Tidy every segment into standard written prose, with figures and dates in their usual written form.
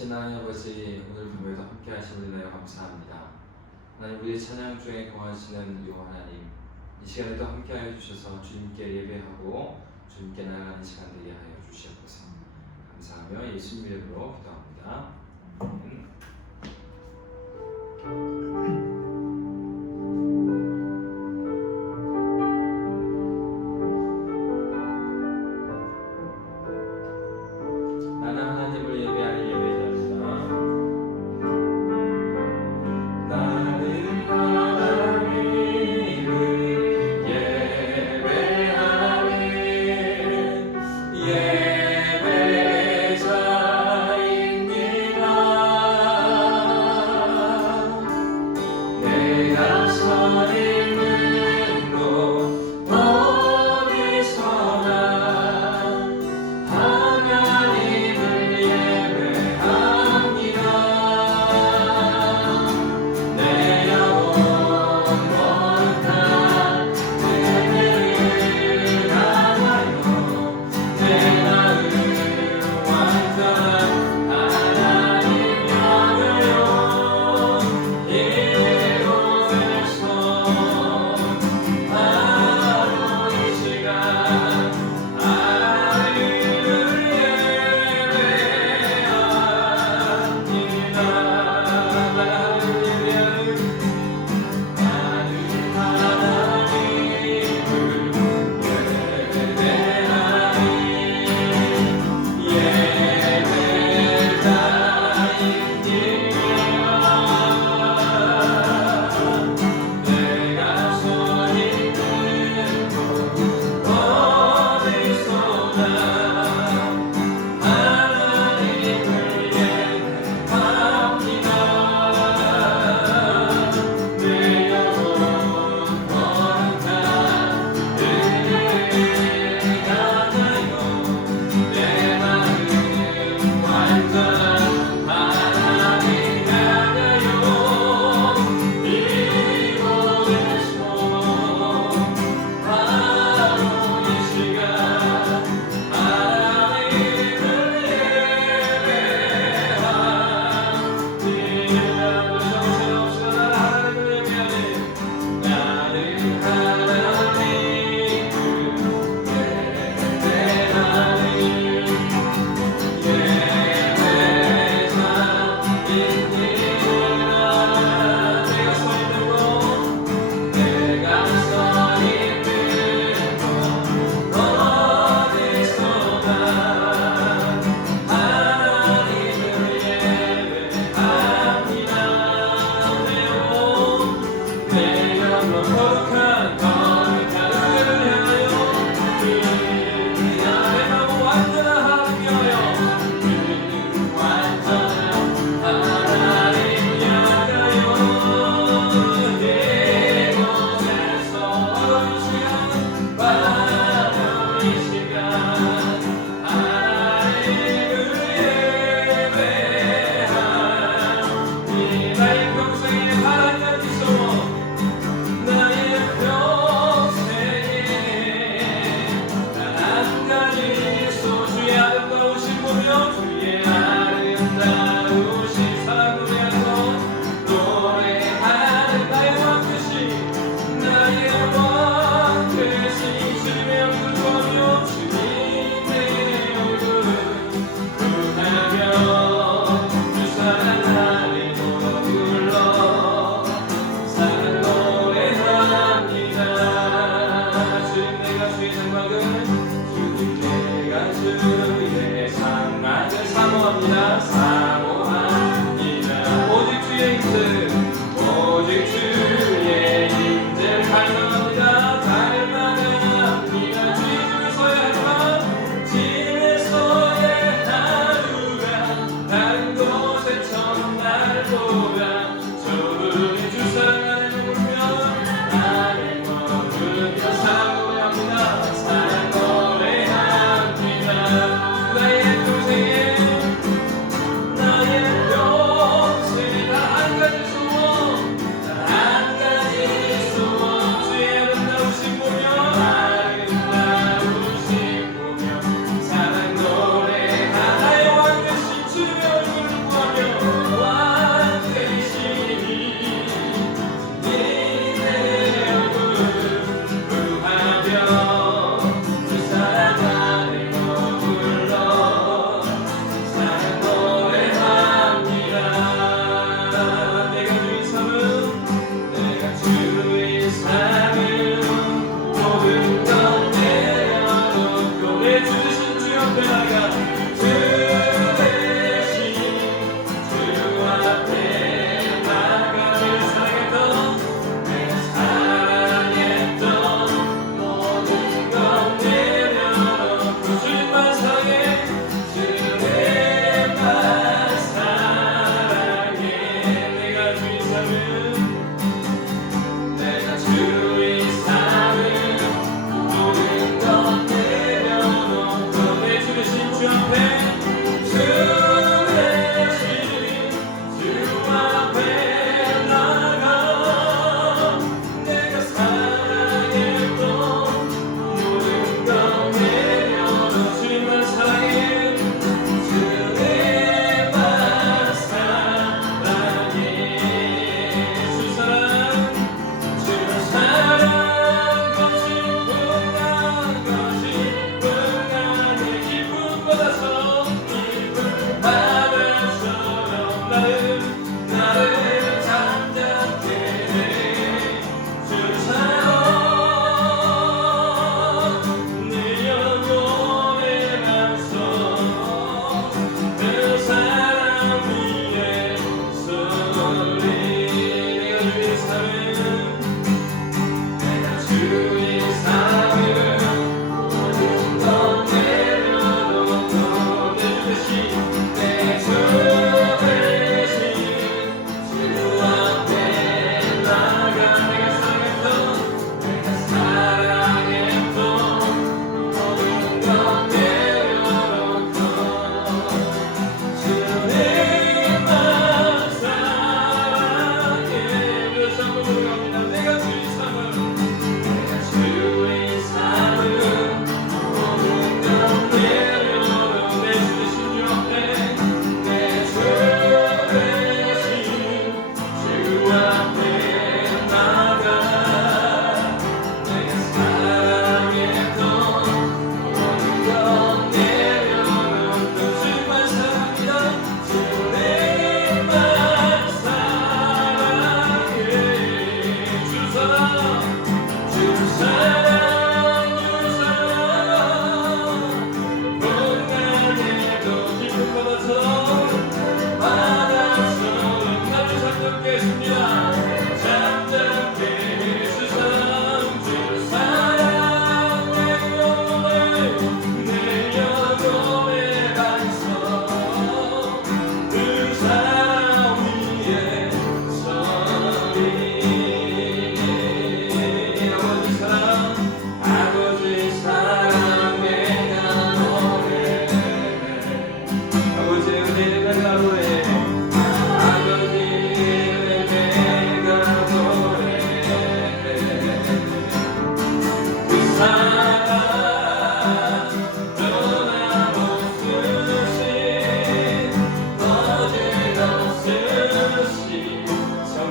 크신 하나님 아버지, 오늘 밤에도 함께 하심을 인하여 감사합니다. 하나님, 우리의 찬양 중에 거하시는 요 하나님, 이 시간에도 함께하여 주셔서 주님께 예배하고 주님께 나아가는 시간 되게 하여 주시옵소서. 감사하며 예수님 이름으로 기도합니다. 아멘. 나는 하나님을 예배하는 예배자입니다. 나는 하나님을 예배하는 예배자입니다.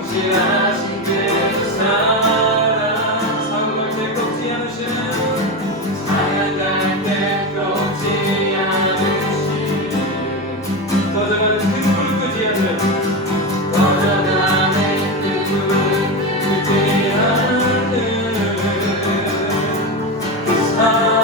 성실하신 그 사랑 사랑할 때 꺾지 않으시는 사랑할 때 꺾지 않으시는 더정하는 그 눈물을 끄지 않는 더정하는 그 눈물을 끄지 않는 그 사랑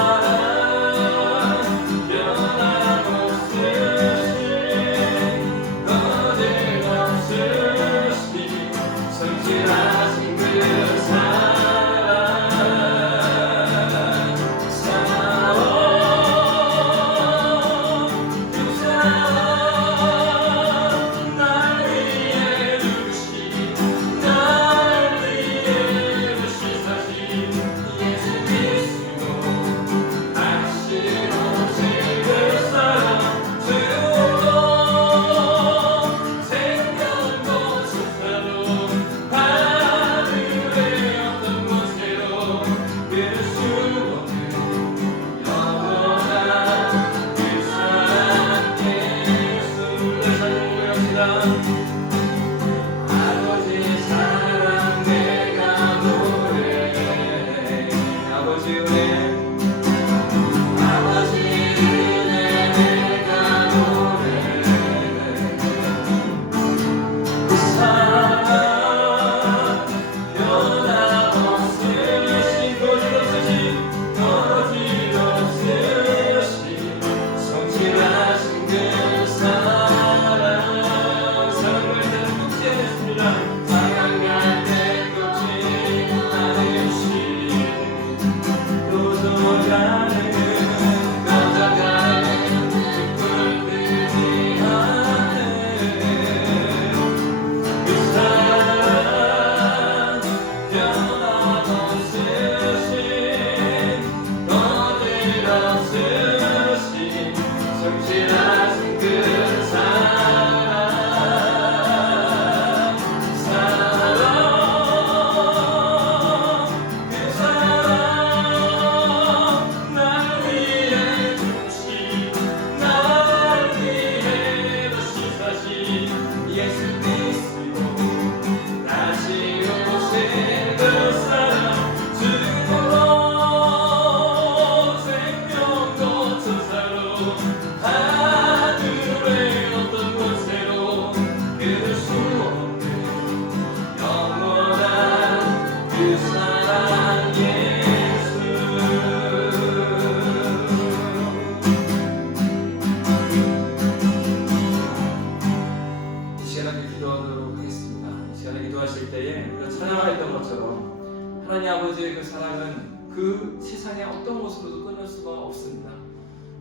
하나님 아버지의 그 사랑은 그 세상의 어떤 모습으로도 끊을 수가 없습니다.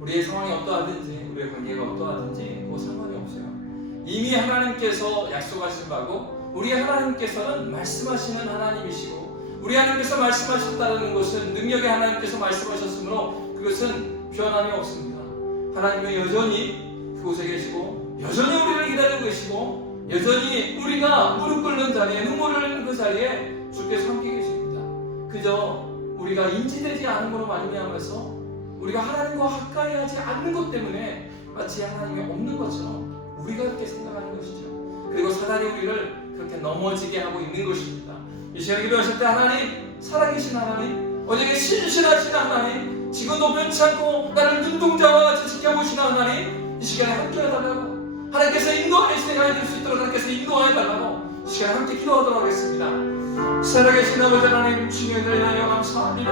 우리의 상황이 어떠하든지 우리의 관계가 어떠하든지 그 상관이 없어요. 이미 하나님께서 약속하신 바고 우리 하나님께서는 말씀하시는 하나님이시고 우리 하나님께서 말씀하셨다는 것은 능력의 하나님께서 말씀하셨으므로 그것은 변함이 없습니다. 하나님은 여전히 그곳에 계시고 여전히 우리를 기다리고 계시고 여전히 우리가 무릎 꿇는 자리에 눈물을 흘리는 그 자리에 주께서 함께 계십니다. 그저 우리가 인지되지 않은 것으로 말미암아서 우리가 하나님과 가까이 하지 않는 것 때문에 마치 하나님이 없는 것처럼 우리가 그렇게 생각하는 것이죠. 그리고 사단이 우리를 그렇게 넘어지게 하고 있는 것입니다. 이 시간에 기도하실 때 하나님, 살아계신 하나님, 어제에 신실하신 하나님, 지금도 변치 않고 나를 눈동자와 같이 지켜보시는 하나님, 이 시간에 함께 해달라고 하나님께서 인도하는 시간이 될 수 있도록 하나님께서 인도해달라고 이 시간에 함께 기도하도록 하겠습니다. 살아계신 아버지 하나님, 주님을 인하여 감사합니다.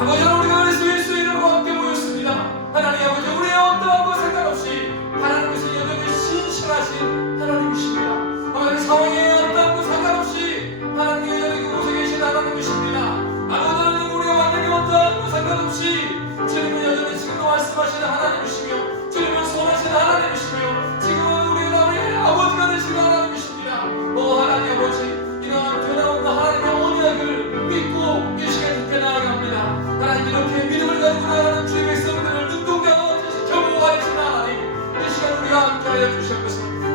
아버지 우리가 예수 이름으로 함께 모였습니다. 하나님 아버지 우리의 어떠한 것 상관없이 하나님께서 여전히 신실하신 하나님이십니다. 아버지 상황에 어떠한 것 상관없이 하나님 여전히 그곳에 계신 하나님이십니다. 아버지 하나님 우리가 완전히 어떠한 것 상관없이 주님은 여전히 지금도 말씀하시는 하나님이시며 주님은 선하시는 하나님이시며 지금은 우리 아버지가 되시는 하나님이십니다. 하나님 아버지 이러한 변화없는 하나님의 언약을 믿고 이 시간에 함께 나아갑니다. 하나님 이렇게 믿음을 가지고 나아가는 주의 백성들을 눈동자와 지켜보고 계신 하나님, 이 시간 우리가 함께하여 주셨고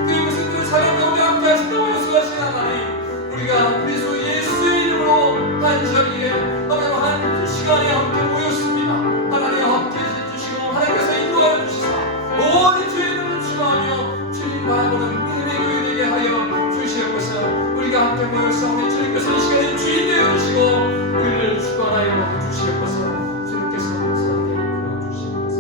그것은 그 사랑과 우리 함께 하신다고 약속하신 하나님, 우리가 우리 주 예수의 이름으로 한 자리에 한 시간에 함께 모였습니다. 하나님 함께 해주시고 하나님께서 인도하여 주시사 모든 죄들을 주하며 주님 바라보는 믿음의 교회 되게 하여 주시옵소서. 우리가 함께 모였사오니 주님께서 이 시간에 주인 되어주시고 우리를 주관하여 주시옵소서. 주님께서 사랑에 부어주시옵소서.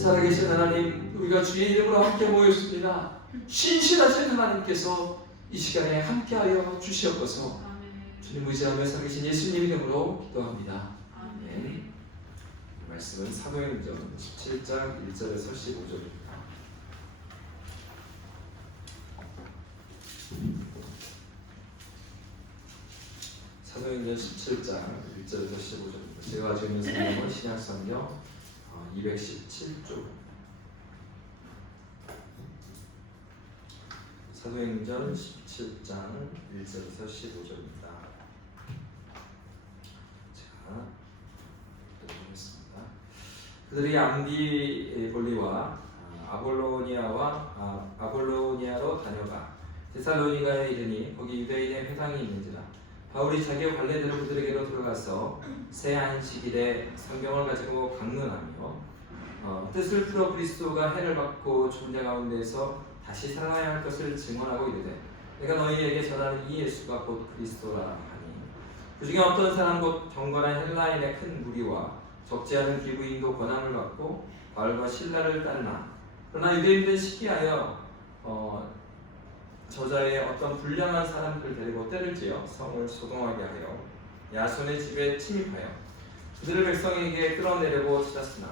살아계신 하나님, 우리가 주의 이름으로 함께 모였습니다. 신실하신 하나님께서 이 시간에 함께하여 주시옵소서. 주님 의지하며 살아계신 예수님 이름으로 기도합니다. 아멘. 말씀은 사도행전 17장 1절에서 15절입니다. 사도행전 17장 1절에서 15절입니다. 제가 가지고 있는 성경은 신약성경 217쪽. 사도행전 17장 1절에서 15절입니다. 자, 읽어보겠습니다. 그들이 암비볼리와 아볼로니아로 다녀가 데살로니가에 이르니 거기 유대인의 회당이 있는지라. 바울이 자기의 관례대로 그들에게로 들어가서 새 안식일에 성경을 가지고 강론하며 뜻을 풀어 그리스도가 해를 받고 존재 가운데에서 다시 살아나야 할 것을 증언하고 이르되 내가 너희에게 전하는 이 예수가 곧 그리스도라 하니 그 중에 어떤 사람 곧 경건한 헬라인의 큰 무리와 적지 않은 기부인도 권함을 받고 바울과 실라를 따르나 그러나 유대인들은 시기하여 저자의 어떤 불량한 사람들을 데리고 때를 지어 성을 소동하게 하여 야손의 집에 침입하여 그들을 백성에게 끌어내려고 찾았으나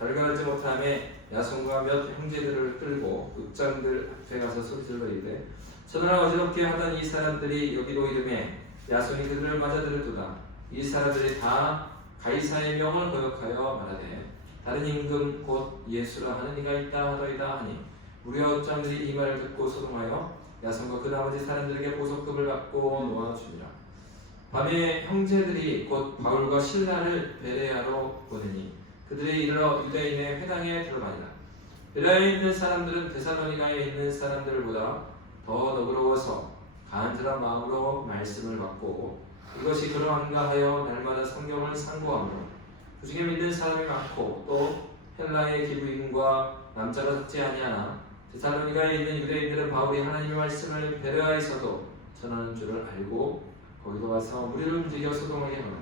발견하지 못함에 야손과 몇 형제들을 끌고 읍장들 앞에 가서 소리질러 이르되 저들을 어지럽게 하던 이 사람들이 여기로 이르매 야손이 그들을 맞아들였도다. 이 사람들이 다 가이사의 명을 거역하여 말하되 다른 임금 곧 예수라 하는 이가 있다 하더이다 하니 무리와 읍장들이 이 말을 듣고 소동하여 야손과 그 나머지 사람들에게 보석금을 받고 놓아주니라. 밤에 형제들이 곧 바울과 실라를 베레아로 보내니 그들이 이르러 유대인의 회당에 들어가니라. 베레아에 있는 사람들은 데살로니가에 있는 사람들보다 더 너그러워서 간절한 마음으로 말씀을 받고 이것이 그러한가 하여 날마다 성경을 상고하므로 그 중에 믿는 사람이 많고 또 헬라의 기부인과 남자가 적지 아니하나 데살로니가에 있는 유대인들은 바울이 하나님의 말씀을 베레아에서도 전하는 줄을 알고 거기도 와서 무리를 움직여 소동하게 하며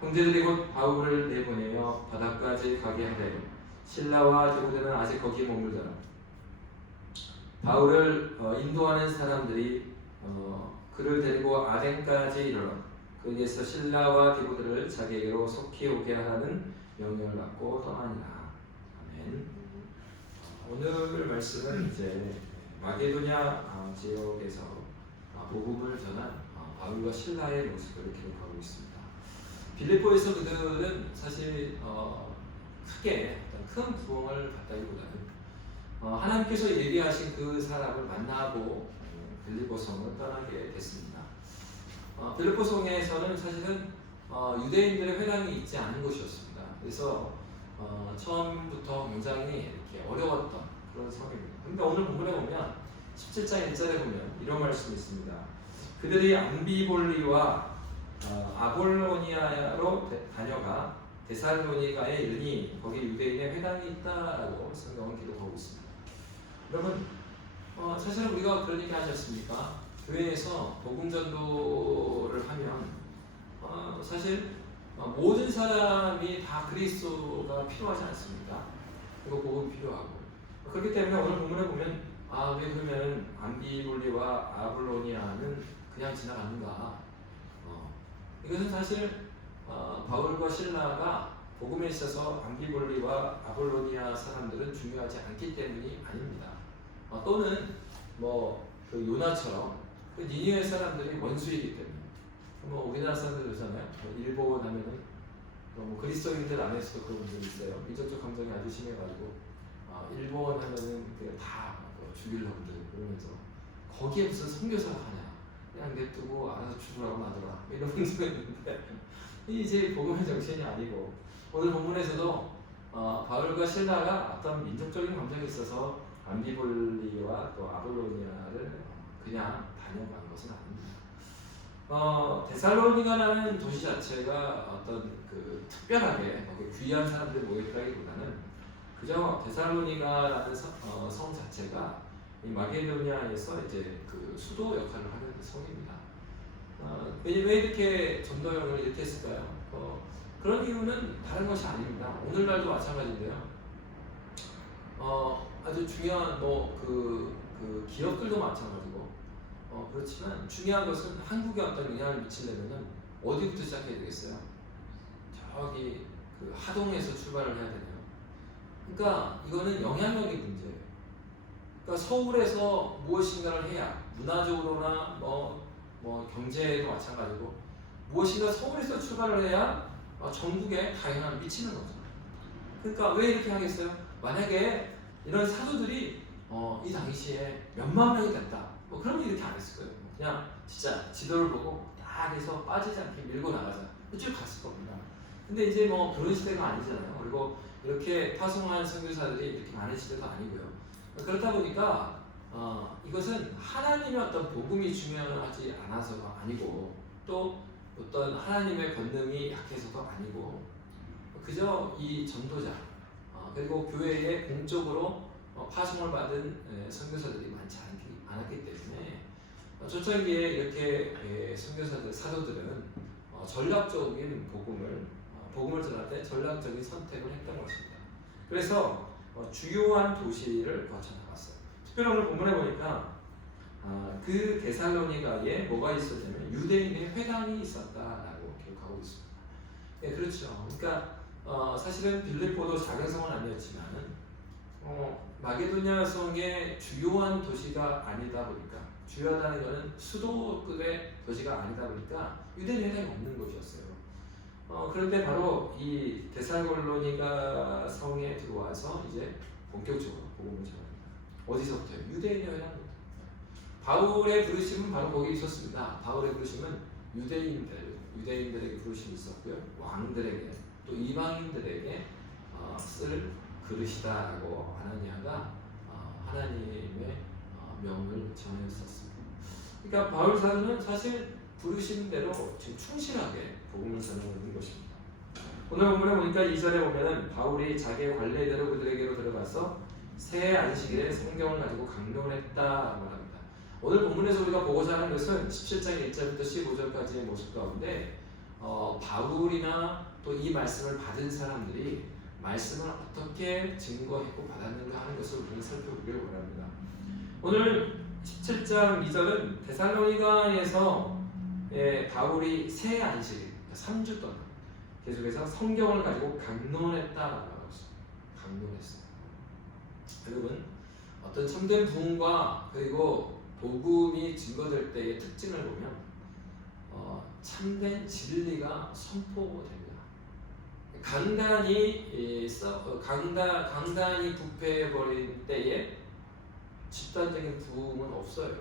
형제들이 곧 바울을 내보내어 바다까지 가게 하되 실라와 디모데는 아직 거기 머물더라. 바울을 인도하는 사람들이 그를 데리고 아덴까지 이르러 거기에서 실라와 디모데를 자기에게로 속히 오게 하라는 명령을 받고 떠나니라. 아멘. 오늘 말씀은 이제 마게도냐 지역에서 복음을 전한 바울과 실라의 모습을 기록하고 있습니다. 빌립보에서 그들은 사실 크게 큰 부흥을 받다기보다는 하나님께서 예비하신 그 사람을 만나고 빌립보 성을 떠나게 됐습니다. 빌립보 성에서는 사실은 유대인들의 회당이 있지 않은 곳이었습니다. 그래서 처음부터 굉장히 이렇게 어려웠던 그런 성입니다. 그런데 오늘 본문에 보면 17장 1절에 보면 이런 말씀이 있습니다. 그들이 암비볼리와 아볼로니아로 다녀가 데살로니가에 이르니 거기 유대인의 회당이 있다라고 성경은 기록하고 있습니다. 여러분, 사실 우리가 그런 얘기 하지 않습니까? 교회에서 복음 전도를 하면 사실 모든 사람이 다 그리스도가 필요하지 않습니까? 그리고 복음 필요하고 그렇기 때문에 오늘 본문에 보면 왜 그러면 암비볼리와 아볼로니아는 그냥 지나가는가? 이것은 사실 바울과 실라가 복음에 있어서 암비볼리와 아볼로니아 사람들은 중요하지 않기 때문이 아닙니다. 또는 그 요나처럼 그 니느웨 사람들이 원수이기 때문에 우리나라 사람들 그러잖아요. 일본 하면은 그리스도인들 안에서도 그런 분들이 있어요. 민족적 감정이 아주 심해가지고 일본 하면은 다 죽이려고들 그러면서 거기에 무슨 선교사가 하냐? 그냥 냅두고 알아서 죽으라고 하더라. 이런 분들이 있는데 이제 복음의 정신이 아니고 오늘 본문에서도 바울과 실라가 어떤 민족적인 감정이 있어서 암비볼리와 또 아볼로니아를 그냥 다녀간 것은 아닙니다. 데살로니가라는 도시 자체가 어떤 그 특별하게 귀한 사람들이 모였다기보다는 그저 데살로니가라는 성 자체가 이 마게도니아에서 이제 그 수도 역할을 하는 성입니다. 왜 이렇게 전도형을 이렇게 했을까요? 그런 이유는 다른 것이 아닙니다. 오늘날도 마찬가지인데요. 아주 중요한 그 기업들도 마찬가지고 그렇지만 중요한 것은 한국에 어떤 영향을 미치려면 어디부터 시작해야 되겠어요? 저기 그 하동에서 출발을 해야 되네요. 그러니까 이거는 영향력의 문제예요. 그러니까 서울에서 무엇인가를 해야 문화적으로나 뭐 경제도 마찬가지고 무엇인가 서울에서 출발을 해야 전국에 다 영향을 미치는 거죠. 그러니까 왜 이렇게 하겠어요? 만약에 이런 사도들이 이 당시에 몇만 명이 됐다. 그러면 이렇게 안 했을 거예요. 그냥 진짜 지도를 보고 딱 해서 빠지지 않게 밀고 나가자. 쭉 갔을 겁니다. 근데 이제 그런 시대가 아니잖아요. 그리고 이렇게 파송한 선교사들이 이렇게 많은 시대도 아니고요. 그렇다 보니까 이것은 하나님의 어떤 복음이 중요하지 않아서가 아니고 또 어떤 하나님의 권능이 약해서도 아니고 그저 이 전도자 그리고 교회에 공적으로 파송을 받은 선교사들이 많지 않았기 때문에 초창기에 이렇게 선교사들 사도들은 전략적인 복음을 전할 때 전략적인 선택을 했던 것입니다. 그래서 주요한 도시를 거쳐 나갔어요. 특별히 오늘 본문에 보니까 그 데살로니가에 뭐가 있었냐면 유대인의 회당이 있었다라고 기록하고 있습니다. 네, 그렇죠. 그러니까 사실은 빌립보도 작은 성은 아니었지만 마게도냐 성의 주요한 도시가 아니다 보니까 주요하다는 것은 수도급의 도시가 아니다 보니까 유대인 회당이 없는 곳이었어요. 그런데 바로 이 데살로니가 성에 들어와서 이제 본격적으로 복음을 전합니다. 어디서부터요? 유대인의 회당부터. 바울의 부르심은 바로 거기 있었습니다. 바울의 부르심은 유대인들에게 부르심이 있었고요. 왕들에게 또 이방인들에게 쓸 그릇이다라고 아나니아가 하나님의 명을 전했었습니다. 그러니까 바울 사도는 사실 부르심대로 지금 충실하게 복음을 전하고 있는 것입니다. 오늘 본문에 보니까 2절에 보면은 바울이 자기의 관례대로 그들에게로 들어가서 새 안식일에 성경을 가지고 강론했다라고 합니다. 오늘 본문에서 우리가 보고자 하는 것은 17장 1절부터 15절까지의 모습 가운데 바울이나 또 이 말씀을 받은 사람들이 말씀을 어떻게 증거했고 받았는가 하는 것을 우리는 살펴보길 원합니다. 오늘 17장 2절은 데살로니가에서 바울이 새 안식일 3주 동안 계속해서 성경을 가지고 강론했다라고 하고 있습니다. 강론했어요. 여러분 어떤 참된 부흥과 그리고 복음이 증거될 때의 특징을 보면 참된 진리가 선포됩니다. 강단이 부패해버린 때에 집단적인 부흥은 없어요.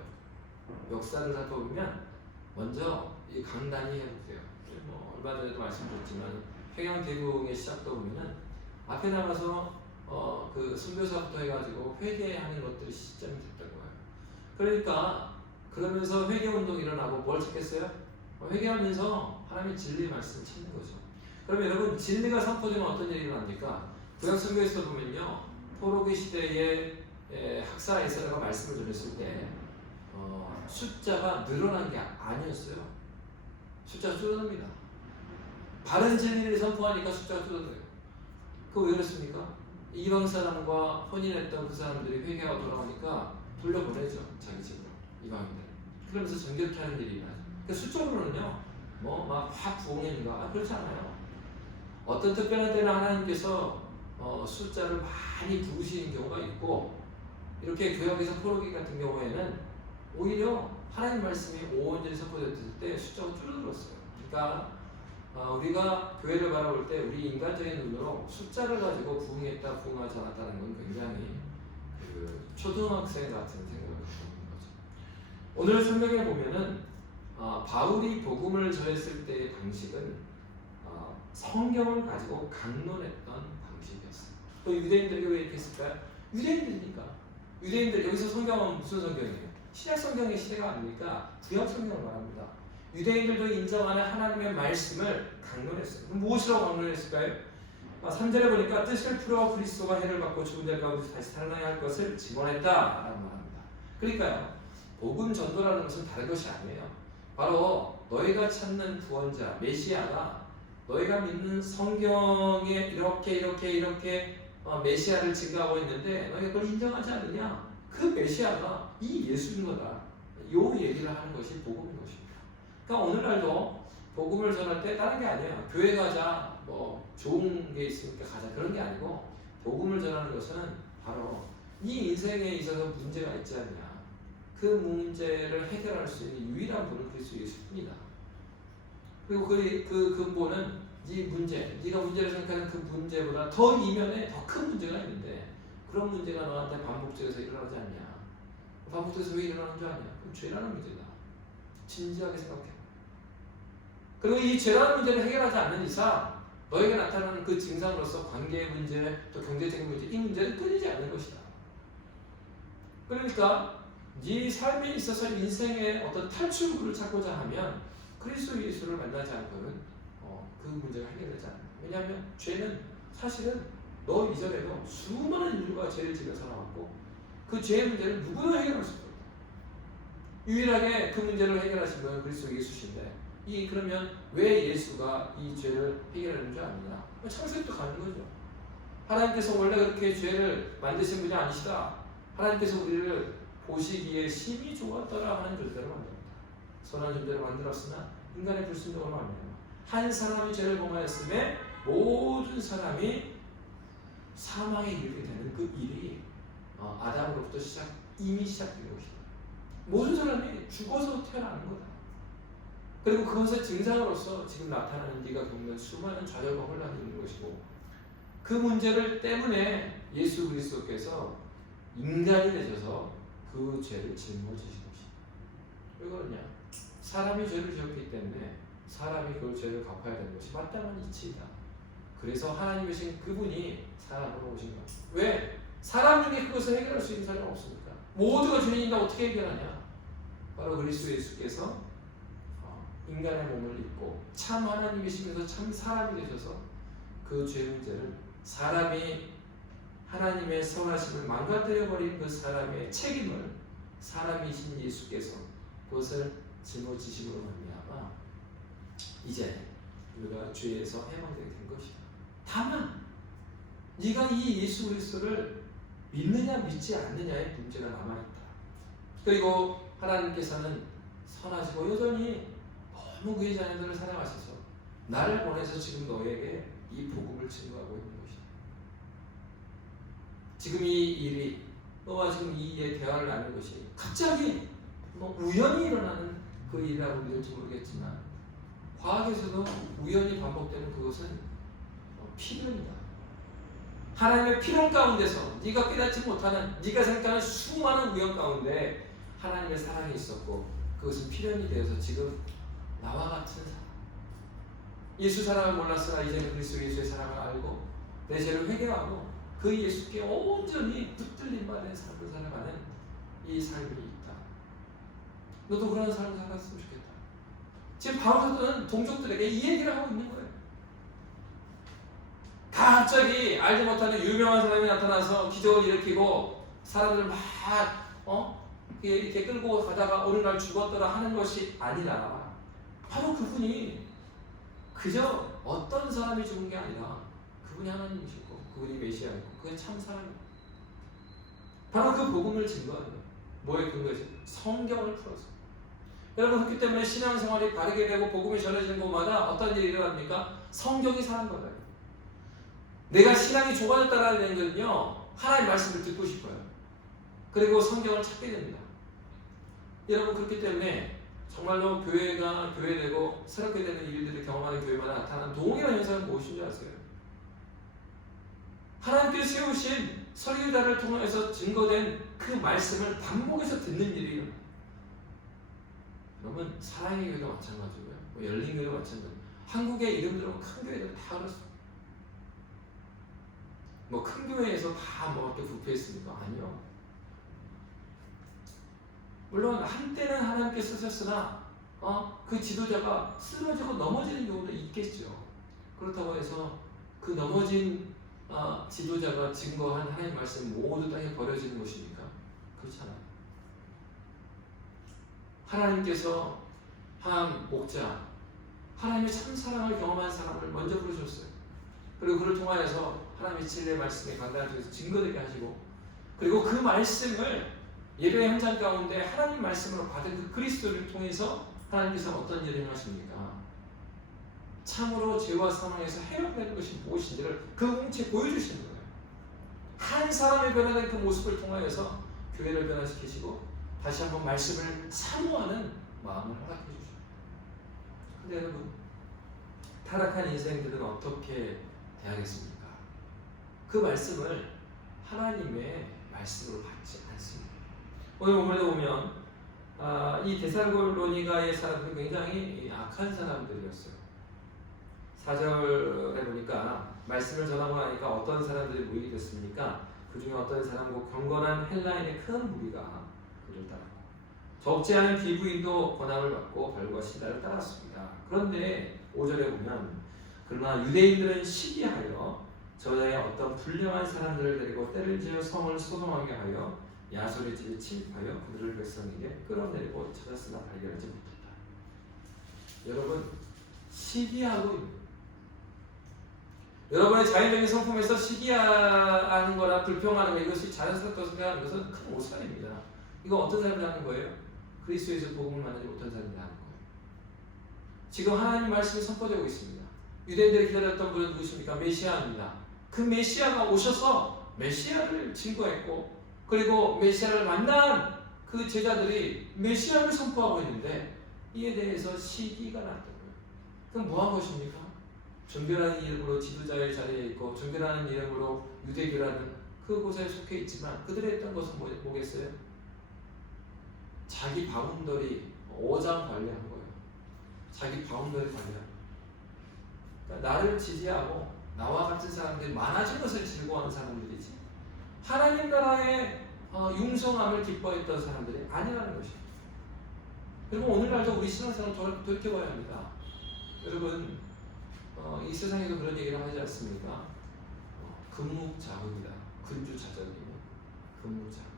역사를 살펴보면 먼저 이 강단이 회복돼요. 얼마 전에도 말씀드렸지만 평양대국의 시작도 보면은 앞에 나가서 그 선교사부터 해가지고 회개하는 것들이 시점이 됐던 거예요. 그러니까 그러면서 회개 운동이 일어나고 뭘 찾겠어요? 회개하면서 하나님의 진리의 말씀을 찾는 거죠. 그럼 여러분 진리가 선포되면 어떤 일이 일어납니까? 구약 성경에서 보면요 포로기 시대에 학사 에스라가 말씀을 전했을 때 숫자가 늘어난 게 아니었어요. 숫자가 줄어듭니다. 바른 진리를 선포하니까 숫자가 줄어들어요. 그거 왜 그렇습니까? 이방 사람과 혼인했던 그 사람들이 회개하고 돌아오니까 돌려보내죠. 자기 집으로 이방인들. 그러면서 정결케 하는 일이 일어나죠. 그 숫자로는요 막 확 부흥했는가? 그렇지 않아요. 어떤 특별한 때는 하나님께서 숫자를 많이 부으시는 경우가 있고 이렇게 교역에서 포로기 같은 경우에는 오히려 하나님 말씀이 온전히 선포됐을 때 숫자가 줄어들었어요. 그러니까 우리가 교회를 바라볼 때 우리 인간적인 눈으로 숫자를 가지고 부흥했다, 부흥하지 않았다는 건 굉장히 초등학생 같은 생각을 갖고 있는 거죠. 오늘 설명해 보면은 바울이 복음을 전했을 때의 방식은 성경을 가지고 강론했던 방식이었어요. 또 유대인들에게 왜 이렇게 했을까요? 유대인들이니까. 유대인들 여기서 성경은 무슨 성경이에요? 신약 성경의 시대가 아닙니까? 구약 성경을 말합니다. 유대인들도 인정하는 하나님의 말씀을 강론했어요. 그럼 무엇이라고 강론했을까요? 3절에 보니까 뜻을 풀어 그리스도가 해를 받고 죽은 자 가운데서 다시 살아나야 할 것을 증언했다라고 말합니다. 그러니까요, 복음 전도라는 것은 다른 것이 아니에요. 바로 너희가 찾는 구원자 메시아가 너희가 믿는 성경에 이렇게 메시아를 증거하고 있는데 너희가 그걸 인정하지 않느냐? 그 메시아가 이 예수인 거다. 요 얘기를 하는 것이 복음인 것입니다. 그러니까 오늘날도 복음을 전할 때 다른 게 아니에요. 교회 가자, 뭐 좋은 게 있으니까 가자, 그런 게 아니고 복음을 전하는 것은 바로 이 인생에 있어서 문제가 있지 않냐, 그 문제를 해결할 수 있는 유일한 분은 그리스도 예수뿐이다. 그리고 그 근본은 네 문제, 네가 문제를 생각하는 그 문제보다 더 이면에 더 큰 문제가 있는데 그런 문제가 너한테 반복적에서 일어나지 않냐. 반복적에서 왜 일어나는 줄 아냐? 그럼 죄라는 문제다. 진지하게 생각해. 그리고 이 죄라는 문제를 해결하지 않는 이상 너에게 나타나는 그 증상으로서 관계의 문제, 또 경제적인 문제, 이 문제는 끊이지 않는 것이다. 그러니까 네 삶에 있어서 인생의 어떤 탈출구를 찾고자 하면 그리스도 예수를 만나지 않고는 그 문제가 해결되지 않아요. 왜냐하면 죄는 사실은 너 이전에도 수많은 인류가 죄를 지며 살아왔고 그 죄의 문제를 누구나 해결할 수 없다. 유일하게 그 문제를 해결하신 분은 그리스도 예수신데 그러면 왜 예수가 이 죄를 해결하는 줄 아느냐? 창세기부터 가는 거죠. 하나님께서 원래 그렇게 죄를 만드신 분이 아니시다. 하나님께서 우리를 보시기에 심히 좋았더라 하는 존재로 만듭니다. 선한 존재로 만들었으나 인간의 불순종으로 말미암아 한 사람이 죄를 범하였음에 모든 사람이 사망에 이르게 되는 그 일이 아담으로부터 이미 시작된 것이다. 모든 사람이 죽어서 태어나는 거다. 그리고 그것의 증상으로서 지금 나타나는 네가 겪는 수많은 좌절과 혼란이 있는 것이고 그 문제를 때문에 예수 그리스도께서 인간이 되셔서 그 죄를 짊어지신 것이다. 왜 그러냐? 사람이 죄를 지었기 때문에 사람이 그 죄를 갚아야 되는 것이 마땅한 이치이다. 그래서 하나님이신 그분이 사람으로 오신 것. 왜? 사람 중에 그것을 해결할 수 있는 사람은 없습니까? 모두가 죄인이다. 어떻게 해결하냐? 바로 그리스도 예수께서 인간의 몸을 입고 참 하나님이시면서 참 사람이 되셔서 그 죄 문제를 사람이 하나님의 선하심을 망가뜨려버린 그 사람의 책임을 사람이신 예수께서 그것을 짊어지심으로 말미암아 이제 우리가 죄에서 해방되게 된 것이다. 다만 네가 이 예수 그리스도를 믿느냐 믿지 않느냐의 문제가 남아있다. 그리고 하나님께서는 선하시고 여전히 너무 그의 자녀들을 사랑하셔서 나를 보내서 지금 너에게 이 복음을 증거하고 있는 것이다. 지금 이 일이 너와 지금 이 대화를 나누는 것이 갑자기 우연히 일어나는 그 일이라고 믿을지 모르겠지만 과학에서도 우연히 반복되는 그것은 필연이다. 하나님의 필연 가운데서 네가 깨닫지 못하는, 네가 생각하는 수많은 우연 가운데 하나님의 사랑이 있었고 그것은 필연이 되어서 지금 나와 같은 사람, 예수 사랑을 몰랐으나 이제는 그리스도 예수의 사랑을 알고 내 죄를 회개하고 그 예수께 온전히 붙들린 바 된 삶을 살아가는 이 삶이 있다. 너도 그런 삶을 살았으면 좋겠다. 지금 바울 사도는 동족들에게 이 얘기를 하고 있는 거예요. 갑자기 알지 못하는 유명한 사람이 나타나서 기적을 일으키고 사람들을 막 이렇게 끌고 가다가 어느 날 죽었더라 하는 것이 아니라 바로 그분이 그저 어떤 사람이 죽은 게 아니라 그분이 하나님이시고 그분이 메시아이고 그게 참 사람이고 바로 그 복음을 증거하는 거예요. 뭐에 근거해서? 성경을 풀어서. 여러분 그렇기 때문에 신앙생활이 바르게 되고 복음이 전해지는 곳마다 어떤 일이 일어납니까? 성경이 사는 거예요. 내가 신앙이 좁아졌다라는 건요 하나님의 말씀을 듣고 싶어요. 그리고 성경을 찾게 됩니다. 여러분 그렇기 때문에 정말로 교회가 교회되고 새롭게 되는 일들을 경험하는 교회마다 나타나는 동일한 현상은 무엇인 줄 아세요? 하나님께서 세우신 설교자를 통해서 증거된 그 말씀을 반복해서 듣는 일이 일어나요. 여러분 사랑의 교회도 마찬가지고요. 열린 교회도 마찬가지고요. 한국의 이름 들어본 큰 교회들은 다 그렇습니다. 큰 교회에서 다 이렇게 부패했습니까? 아니요. 물론 한때는 하나님께 쓰셨으나 그 지도자가 쓰러지고 넘어지는 경우도 있겠죠. 그렇다고 해서 그 넘어진 지도자가 증거한 하나님의 말씀 모두 땅에 버려지는 것입니까? 그렇지 않아요. 하나님께서 한 목자, 하나님의 참 사랑을 경험한 사람을 먼저 부르셨어요. 그리고 그를 통하여서 하나님의 진리의 말씀에 강단에서 증거되게 하시고, 그리고 그 말씀을 예배 현장 가운데 하나님 말씀으로 받은 그 그리스도를 통해서 하나님께서 어떤 일을 행하십니까? 참으로 죄와 사망에서 해결되는 것이 무엇인지를 그 공채 보여주시는 거예요. 한 사람의 변화된 그 모습을 통하여서 교회를 변화시키시고 다시 한번 말씀을 사모하는 마음을 허락해 주셔요. 근데 여러분, 타락한 인생들은 어떻게 대하겠습니까? 그 말씀을 하나님의 말씀으로 받지 않습니다. 오늘 본문에 보면 이 데살로니가의 사람들은 굉장히 악한 사람들이었어요. 4절에 보니까 말씀을 전하고 나니까 어떤 사람들이 모이게 됐습니까? 그 중에 어떤 사람과 경건한 헬라인의 큰 무리가 그를 따랐고, 적지 않은 비부인도 권함을 받고 벌과 신라를 따랐습니다. 그런데 5절에 보면 그러나 유대인들은 시기하여 저자의 어떤 불량한 사람들을 데리고 때를 지어 성을 소동하게 하여 야손의 집에 침입하여 그들을 백성에게 끌어내리고 찾았으나 발견하지 못했다. 여러분, 시기하고 있는, 여러분의 자연적인 성품에서 시기하는 거나 불평하는 거, 이것이 자연스럽다고 생각하는 것은 큰 오산입니다. 이거 어떤 사람이 하는 거예요? 그리스도에서 복음을 만나지 못한 사람이 하는 거예요. 지금 하나님 말씀이 선포되고 있습니다. 유대인들이 기다렸던 분은 누구십니까? 메시아입니다. 그 메시아가 오셔서 메시아를 증거했고, 그리고 메시아를 만난 그 제자들이 메시아를 선포하고 있는데 이에 대해서 시기가 났다고요. 그럼 뭐 한 것입니까? 종교라는 이름으로 지도자의 자리에 있고, 종교라는 이름으로 유대교라는 그곳에 속해 있지만 그들이 했던 것은 뭐겠어요? 자기 바운더리, 어장 관리한 거예요. 자기 바운더리 관리한. 그러니까 나를 지지하고 나와 같은 사람들이 많아진 것을 즐거워하는 사람들이지, 하나님 나라의 융성함을 기뻐했던 사람들이 아니라는 것입니다. 그리고 오늘날도 우리 신앙생활을 돌이켜봐야 합니다. 여러분, 이 세상에도 그런 얘기를 하지 않습니까? 금묵자흑이다. 근주자적이고 금묵자흑.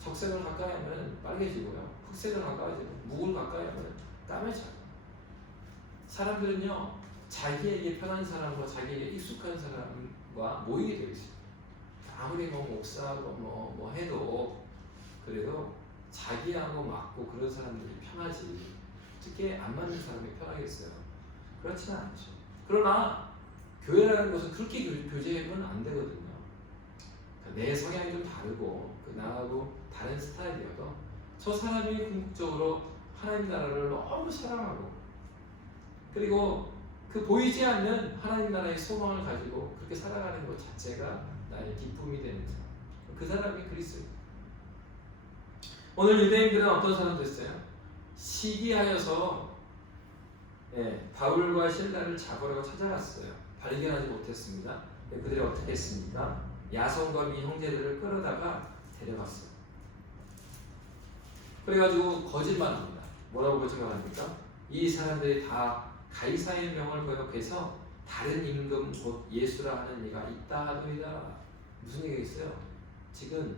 적색을 가까이 하면 빨개지고요, 흑색을 가까이 하면, 묵을 가까이 하면 까매져요. 사람들은요, 자기에게 편한 사람과 자기에게 익숙한 사람과 모이게 되어 있습니다. 아무리 목사하고 뭐 해도 그래도 자기하고 맞고 그런 사람들이 편하지, 특히 안 맞는 사람이 편하겠어요? 그렇지는 않죠. 그러나 교회라는 것은 그렇게 교제하면 안 되거든요. 내 성향이 좀 다르고 나하고 다른 스타일이어도 저 사람이 궁극적으로 하나님 나라를 너무 사랑하고, 그리고 그 보이지 않는 하나님 나라의 소망을 가지고 그렇게 살아가는 것 자체가 나의 기쁨이 되는 사람, 그 사람이 그리스도입니다. 오늘 유대인들은 어떤 사람 됐어요? 시기하여서 바울과 실라를 잡으려고 찾아갔어요. 발견하지 못했습니다. 그들이 어떻게 했습니까? 야손과 미 형제들을 끌어다가 데려갔어요. 그래가지고 거짓말합니다. 뭐라고 거짓말합니까? 이 사람들이 다 가이사의 명을 거역해서 다른 임금 곧 예수라 하는 이가 있다 하더이다. 무슨 얘기가 있어요? 지금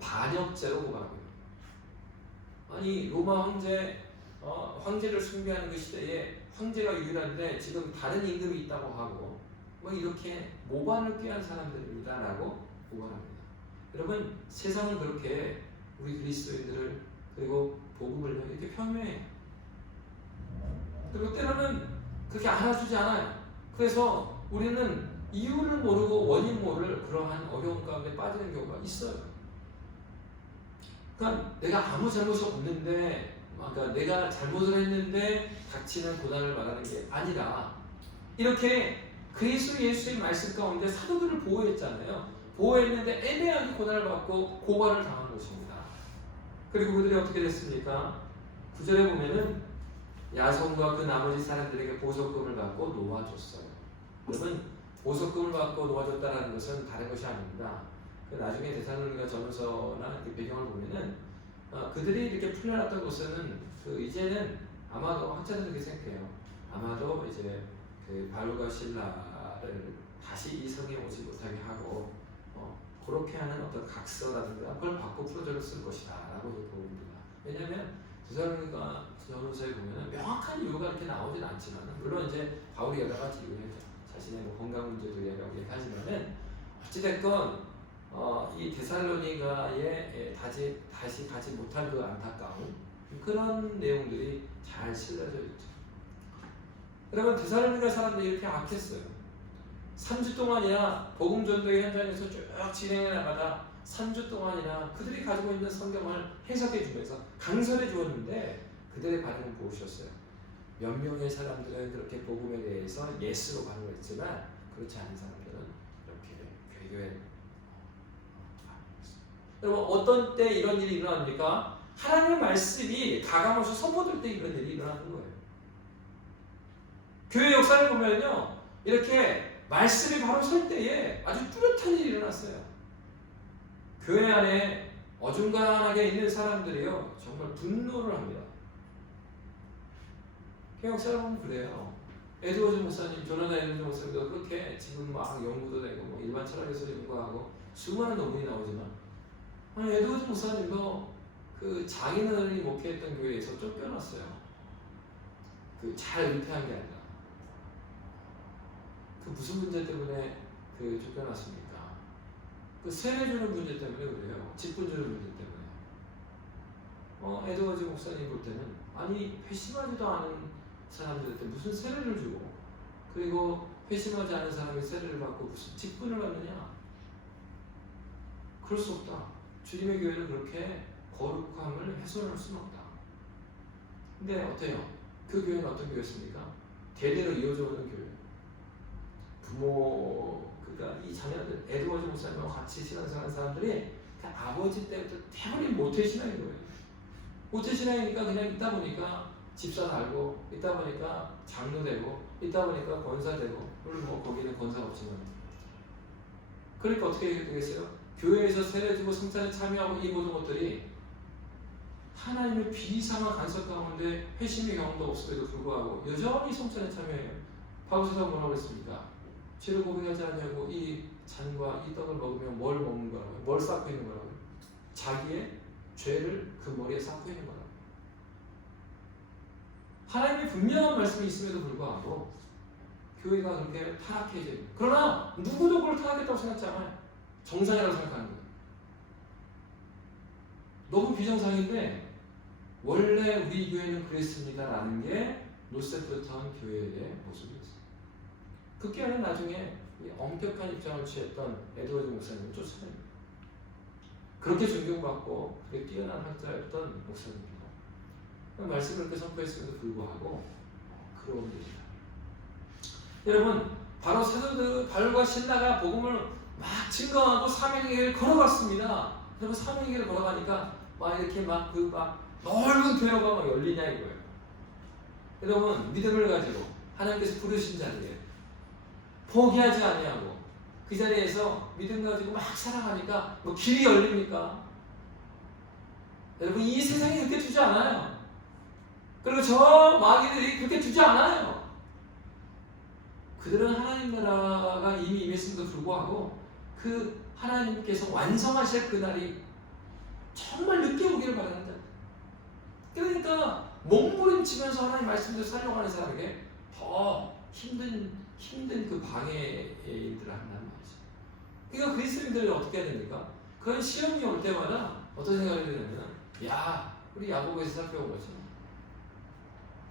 반역죄로 고발하고 있는. 아니, 로마 황제를 숭배하는 그 시대에 황제가 유일한데 지금 다른 임금이 있다고 하고 뭐 이렇게 모반을 꾀한 사람들입니다라고 고발합니다. 여러분, 세상은 그렇게 우리 그리스도인들을, 그리고 복음을 이렇게 폄훼해요. 그리고 때로는 그렇게 알아주지 않아요. 그래서 우리는 이유를 모르고 원인 모를 그러한 어려움 가운데 빠지는 경우가 있어요. 그러니까 내가 아무 잘못이 없는데, 그러니까 내가 잘못을 했는데 닥치는 고난을 말하는 게 아니라, 이렇게 그리스도 예수의 말씀 가운데 사도들을 보호했잖아요. 보호했는데 애매하게 고난을 받고 고발을 당한 것입니다. 그리고 그들이 어떻게 됐습니까? 9절에 보면은 야손과 그 나머지 사람들에게 보석금을 받고 놓아줬어요. 여러분, 보석금을 받고 놓아줬다는 것은 다른 것이 아닙니다. 나중에 데살로니가 전서나 그 배경을 보면은 그들이 이렇게 풀려났던 것은 이제는 아마도 학자들은 그렇게 생각해요. 아마도 이제 그 바울과 실라를 다시 이 성에 오지 못하게 하고 그렇게 하는 어떤 각서라든가 그걸 받고 프로젝트를 쓸 것이다 라고 봅니다. 왜냐하면 데살로니가 전서에 보면 명확한 이유가 이렇게 나오진 않지만, 물론 이제 바울이 여러 가지 이유에 자신의 뭐 건강 문제도 얘기하지만은 어찌됐건 이 데살로니가에 다시 가지 못할 그 안타까운 그런 내용들이 잘 실려져 있죠. 여러분, 데살로니가 사람들이 이렇게 악했어요. 3주 동안이나 복음 전도의 현장에서 쭉 진행해 나가다 3주 동안이나 그들이 가지고 있는 성경을 해석해 주면서 강설해 주었는데, 그들의 반응은 무엇이었어요? 몇 명의 사람들은 그렇게 복음에 대해서 예스로 반응했지만, 그렇지 않은 사람들은 이렇게 괴교에 여러분, 어떤 때 이런 일이 일어납니까? 하나님의 말씀이 가감없이 선포될 때 이런 일이 일어나는 거예요. 교회 역사를 보면요, 이렇게 말씀이 바로 설 때에 아주 뚜렷한 일이 일어났어요. 교회 안에 어중간하게 있는 사람들이요, 정말 분노를 합니다. 교회 역사를 보면 그래요. 에드워즈 목사님, 조나단 에드워즈 목사님도 그렇게 지금 막 연구도 되고 뭐 일반 철학에서 연구하고 수많은 논문이 나오지만, 아니, 에드워즈 목사님도 그 장인어른이 목회했던 교회에서 쫓겨났어요. 그 잘 은퇴한 게 아니라. 그 무슨 문제 때문에 그 쫓겨났습니까? 그 세례 주는 문제 때문에 그래요. 직분 주는 문제 때문에. 에드워즈 목사님 볼 때는, 아니, 회심하지도 않은 사람들한테 무슨 세례를 주고, 그리고 회심하지 않은 사람이 세례를 받고 무슨 직분을 받느냐? 그럴 수 없다. 주님의 교회는 그렇게 거룩함을 훼손할 수는 없다. 근데 어때요? 그 교회는 어떤 교회였습니까? 대대로 이어져 오는 교회. 부모, 그러니까 이 자녀들, 에드워즈 목사님과 같이 신앙생활한 사람들이 그 아버지 때부터 대부분 모태신앙인 거예요. 모태신앙이니까 그냥 있다 보니까 집사 달고, 있다 보니까 장로 되고, 있다 보니까 권사 되고, 물론 뭐 거기는 권사가 없지만. 그러니까 어떻게 되겠어요? 교회에서 세례주고 성찬에 참여하고 이 모든 것들이 하나님의 비상한 간섭 가운데 회심의 경험도 없음에도 불구하고 여전히 성찬에 참여해요. 바울서가 뭐라고 했습니까? 죄를 고백하지 않냐고 이 잔과 이 떡을 먹으면 뭘 먹는 거라고요? 뭘 쌓고 있는 거라고요? 자기의 죄를 그 머리에 쌓고 있는 거라고요. 하나님의 분명한 말씀이 있음에도 불구하고 교회가 그렇게 타락해져 있는, 그러나 누구도 그걸 타락했다고 생각하지 않아요. 정상이라고 생각하는 거예요. 너무 비정상인데 원래 우리 교회는 그랬습니다라는 게 노세프턴 교회의 모습이었어요. 그 교회는 나중에 엄격한 입장을 취했던 에드워즈 목사님을 쫓아냅니다. 그렇게 존경받고 그렇게 뛰어난 학자였던 목사님입니다. 말씀을 그렇게 선포했음에도 불구하고 그런 일입니다. 여러분, 바로 사도들 바울과 실라가 복음을 막 증거하고 사명의 길을 걸어갔습니다. 여러분, 사명의 길을 걸어가니까 막 이렇게 막 넓은 대로가 막 열리냐 이거예요. 여러분, 믿음을 가지고 하나님께서 부르신 자리에 포기하지 아니하고 그 자리에서 믿음 가지고 막 살아가니까 뭐 길이 열립니까? 여러분, 이 세상이 그렇게 두지 않아요. 그리고 저 마귀들이 그렇게 두지 않아요. 그들은 하나님 나라가 이미 임했음에도 불구하고 그 하나님께서 완성하실 그날이 정말 늦게 오기를 바라는 자. 그러니까 몸부림치면서 하나님 말씀대로 살려가는 사람에게 더 힘든 그 방해일들을 한다는 말이죠. 그러니까 그리스도인들이 어떻게 해야 됩니까? 그런 시험이 올 때마다 어떤 생각이 드냐면, 야, 우리 야고보에서 살펴본 것처럼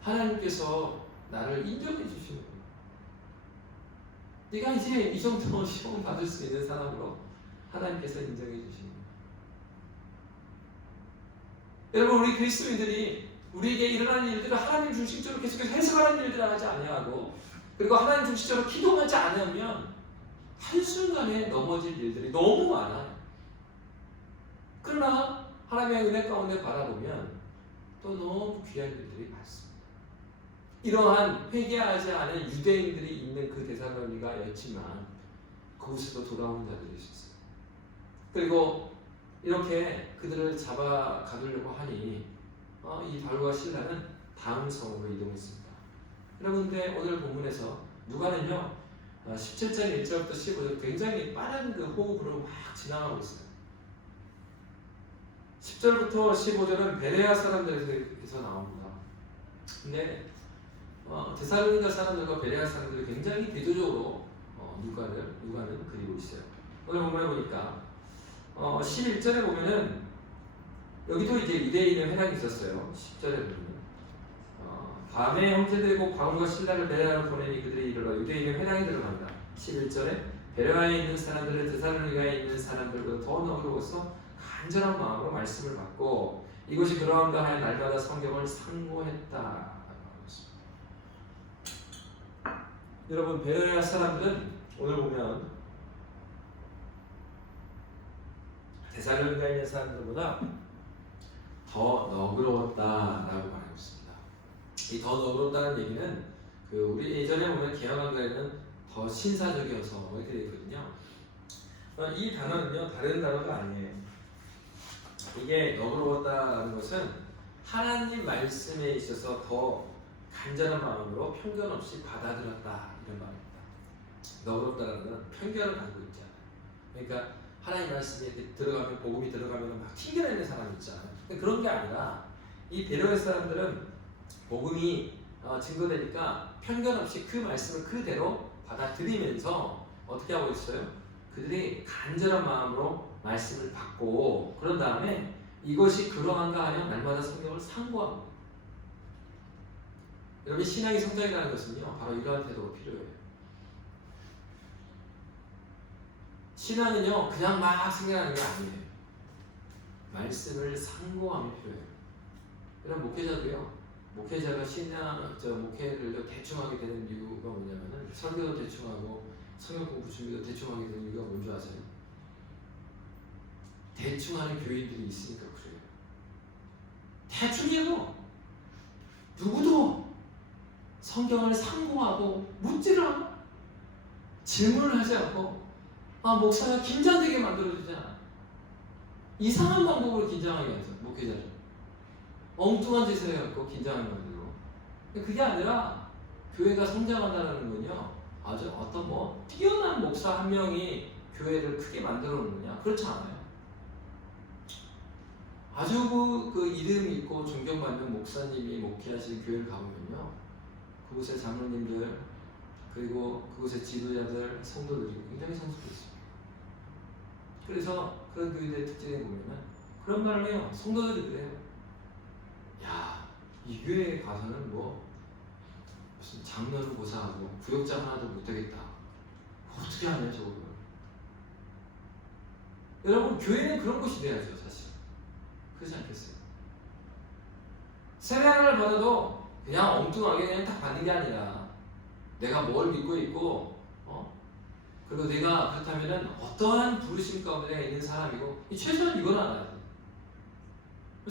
하나님께서 나를 인정해 주시는 거예요. 네가 이제 이 정도 시험 받을 수 있는 사람으로 하나님께서 인정해 주시는 거예요. 여러분, 우리 그리스도인들이 우리에게 일어나는 일들을 하나님 중심적으로 계속해서 해석하는 일들을 하지 아니하고, 그리고 하나님 중심적으로 기도하지 않으면 한순간에 넘어질 일들이 너무 많아요. 그러나 하나님의 은혜 가운데 바라보면 또 너무 귀한 일들이 많습니다. 이러한 회개하지 않은 유대인들이 있는 그 데살로니가였지만 그곳에도 돌아온 자들이 있었어요. 그리고 이렇게 그들을 잡아 가두려고 하니 이 바울과 실라는 다음 성으로 이동했습니다. 여러분, 근데 오늘 본문에서 누가는요 17장 1절부터 15절 굉장히 빠른 그 호흡으로 막 지나가고 있어요. 10절부터 15절은 베레아 사람들에서 나옵니다. 근데 데살로니가 사람들과 베레아 사람들이 굉장히 대조적으로 육안을 그리고 있어요. 오늘 본문에 보니까 11절에 보면은 여기도 이제 유대인의 회당이 있었어요. 10절에 보면 밤에 형제들과 광과 신라를 베레아로 보내니 그들이 이르러 유대인의 회당에 들어간다. 11절에 베레아에 있는 사람들은 데살로니가에 있는 사람들보다 더 너그러워서 간절한 마음으로 말씀을 받고 이것이 그러한가 하여 날마다 성경을 상고했다. 여러분 베레아 사람들은 오늘 보면 데살로니가에 있는 사람들보다 더 너그러웠다라고 말하고 있습니다. 이 더 너그럽다는 얘기는 우리 예전에 보면 개혁한가에는 더 신사적이어서 이렇게 되어 있거든요. 이 단어는요 다른 단어가 아니에요. 이게 너그러웠다는 것은 하나님 말씀에 있어서 더 간절한 마음으로 편견 없이 받아들였다 이런 말입니다. 너그럽다는 건 편견을 갖고 있지 않아요. 그러니까 하나님 말씀에 들어가면 복음이 들어가면 막 튕겨내는 사람이 있잖아요. 그런 게 아니라 이 베레아 사람들은 복음이 증거되니까 편견 없이 그 말씀을 그대로 받아들이면서 어떻게 하고 있어요? 그들이 간절한 마음으로 말씀을 받고 그런 다음에 이것이 그러한가 하여 날마다 성경을 상고합니다. 여러분 신앙이 성장이라는 것은요 바로 이러한 태도가 필요해요. 신앙은요 그냥 막 생각하는 게 아니에요. 말씀을 상고함이 필요해요. 여러분 목회자가 목회를 대충 하게 되는 이유가 뭐냐면은 설교도 대충 하고 성경 공부 준비도 대충 하게 되는 이유가 뭔지 아세요? 대충 하는 교인들이 있으니까 그래요. 대충해요. 누구도 성경을 상고하고 묻지를 않아. 질문을 하지 않고 목사가 긴장되게 만들어주잖아. 이상한 방법으로 긴장하게 해서 목회자를 엉뚱한 짓을 해갖고 긴장하게 만들고. 그게 아니라 교회가 성장한다는 건요 아주 어떤 뛰어난 목사 한 명이 교회를 크게 만들어 놓느냐 그렇지 않아요. 아주 그 이름 있고 존경받는 목사님이 목회하시는 교회를 가보면요 그곳의 장로님들 그리고 그곳의 지도자들 성도들이 굉장히 성숙해 있습니다. 그래서 그런 교회들의 특징에 보면은 그런 말을 해요. 성도들이 그래요. 야, 이 교회에 가서는 무슨 장로를 고사하고 구역장 하나도 못하겠다. 어떻게 하냐 저거. 여러분 교회는 그런 곳이 돼야죠 사실. 그렇지 않겠어요? 세례 하나를 받아도 그냥 엉뚱하게 그냥 딱 받는 게 아니라 내가 뭘 믿고 있고 그리고 내가 그렇다면은 어떠한 부르심 가운데 있는 사람이고 최소한 이건 알아야 돼.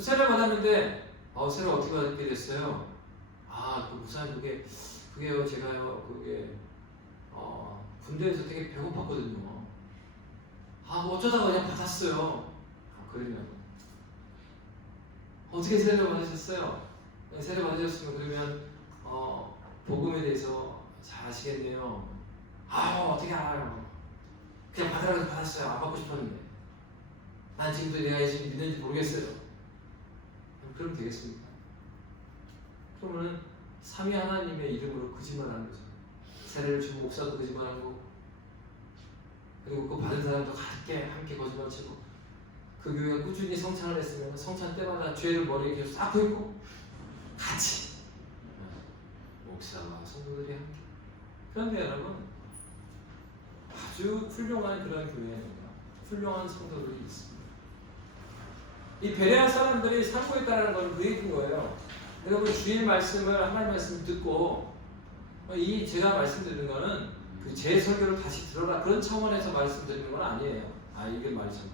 세례 받았는데 세례 어떻게 받게 됐어요? 그 무사님 그게요 제가요 군대에서 되게 배고팠거든요. 어쩌다가 그냥 받았어요. 그러면 어떻게 세례를 받으셨어요? 세례 받으셨으면 그러면 복음에 대해서 잘 아시겠네요. 어떻게 알아요? 그냥 받으라고 해서 받았어요. 안 받고 싶었는데 난 지금도 내가 예수님 믿는지 모르겠어요. 그러면 되겠습니까? 그러면은 삼위 하나님의 이름으로 거짓말하는 거죠. 세례를 준 목사도 거짓말하고 그리고 그 받은 사람도 함께 거짓말치고 그 교회가 꾸준히 성찬을 했으면 성찬 때마다 죄를 머리에 계속 쌓고 있고 같이 목사와 성도들이 함께. 그런데 여러분 아주 훌륭한 그런 교회입니다. 훌륭한 성도들이 있습니다. 이 베레아 사람들이 상고했다는 것은 그 얘기인 거예요. 여러분 주일 말씀을 하나님 말씀 듣고 제가 말씀드리는 거는 제 설교를 다시 들어라 그런 차원에서 말씀드리는 건 아니에요. 이게 말씀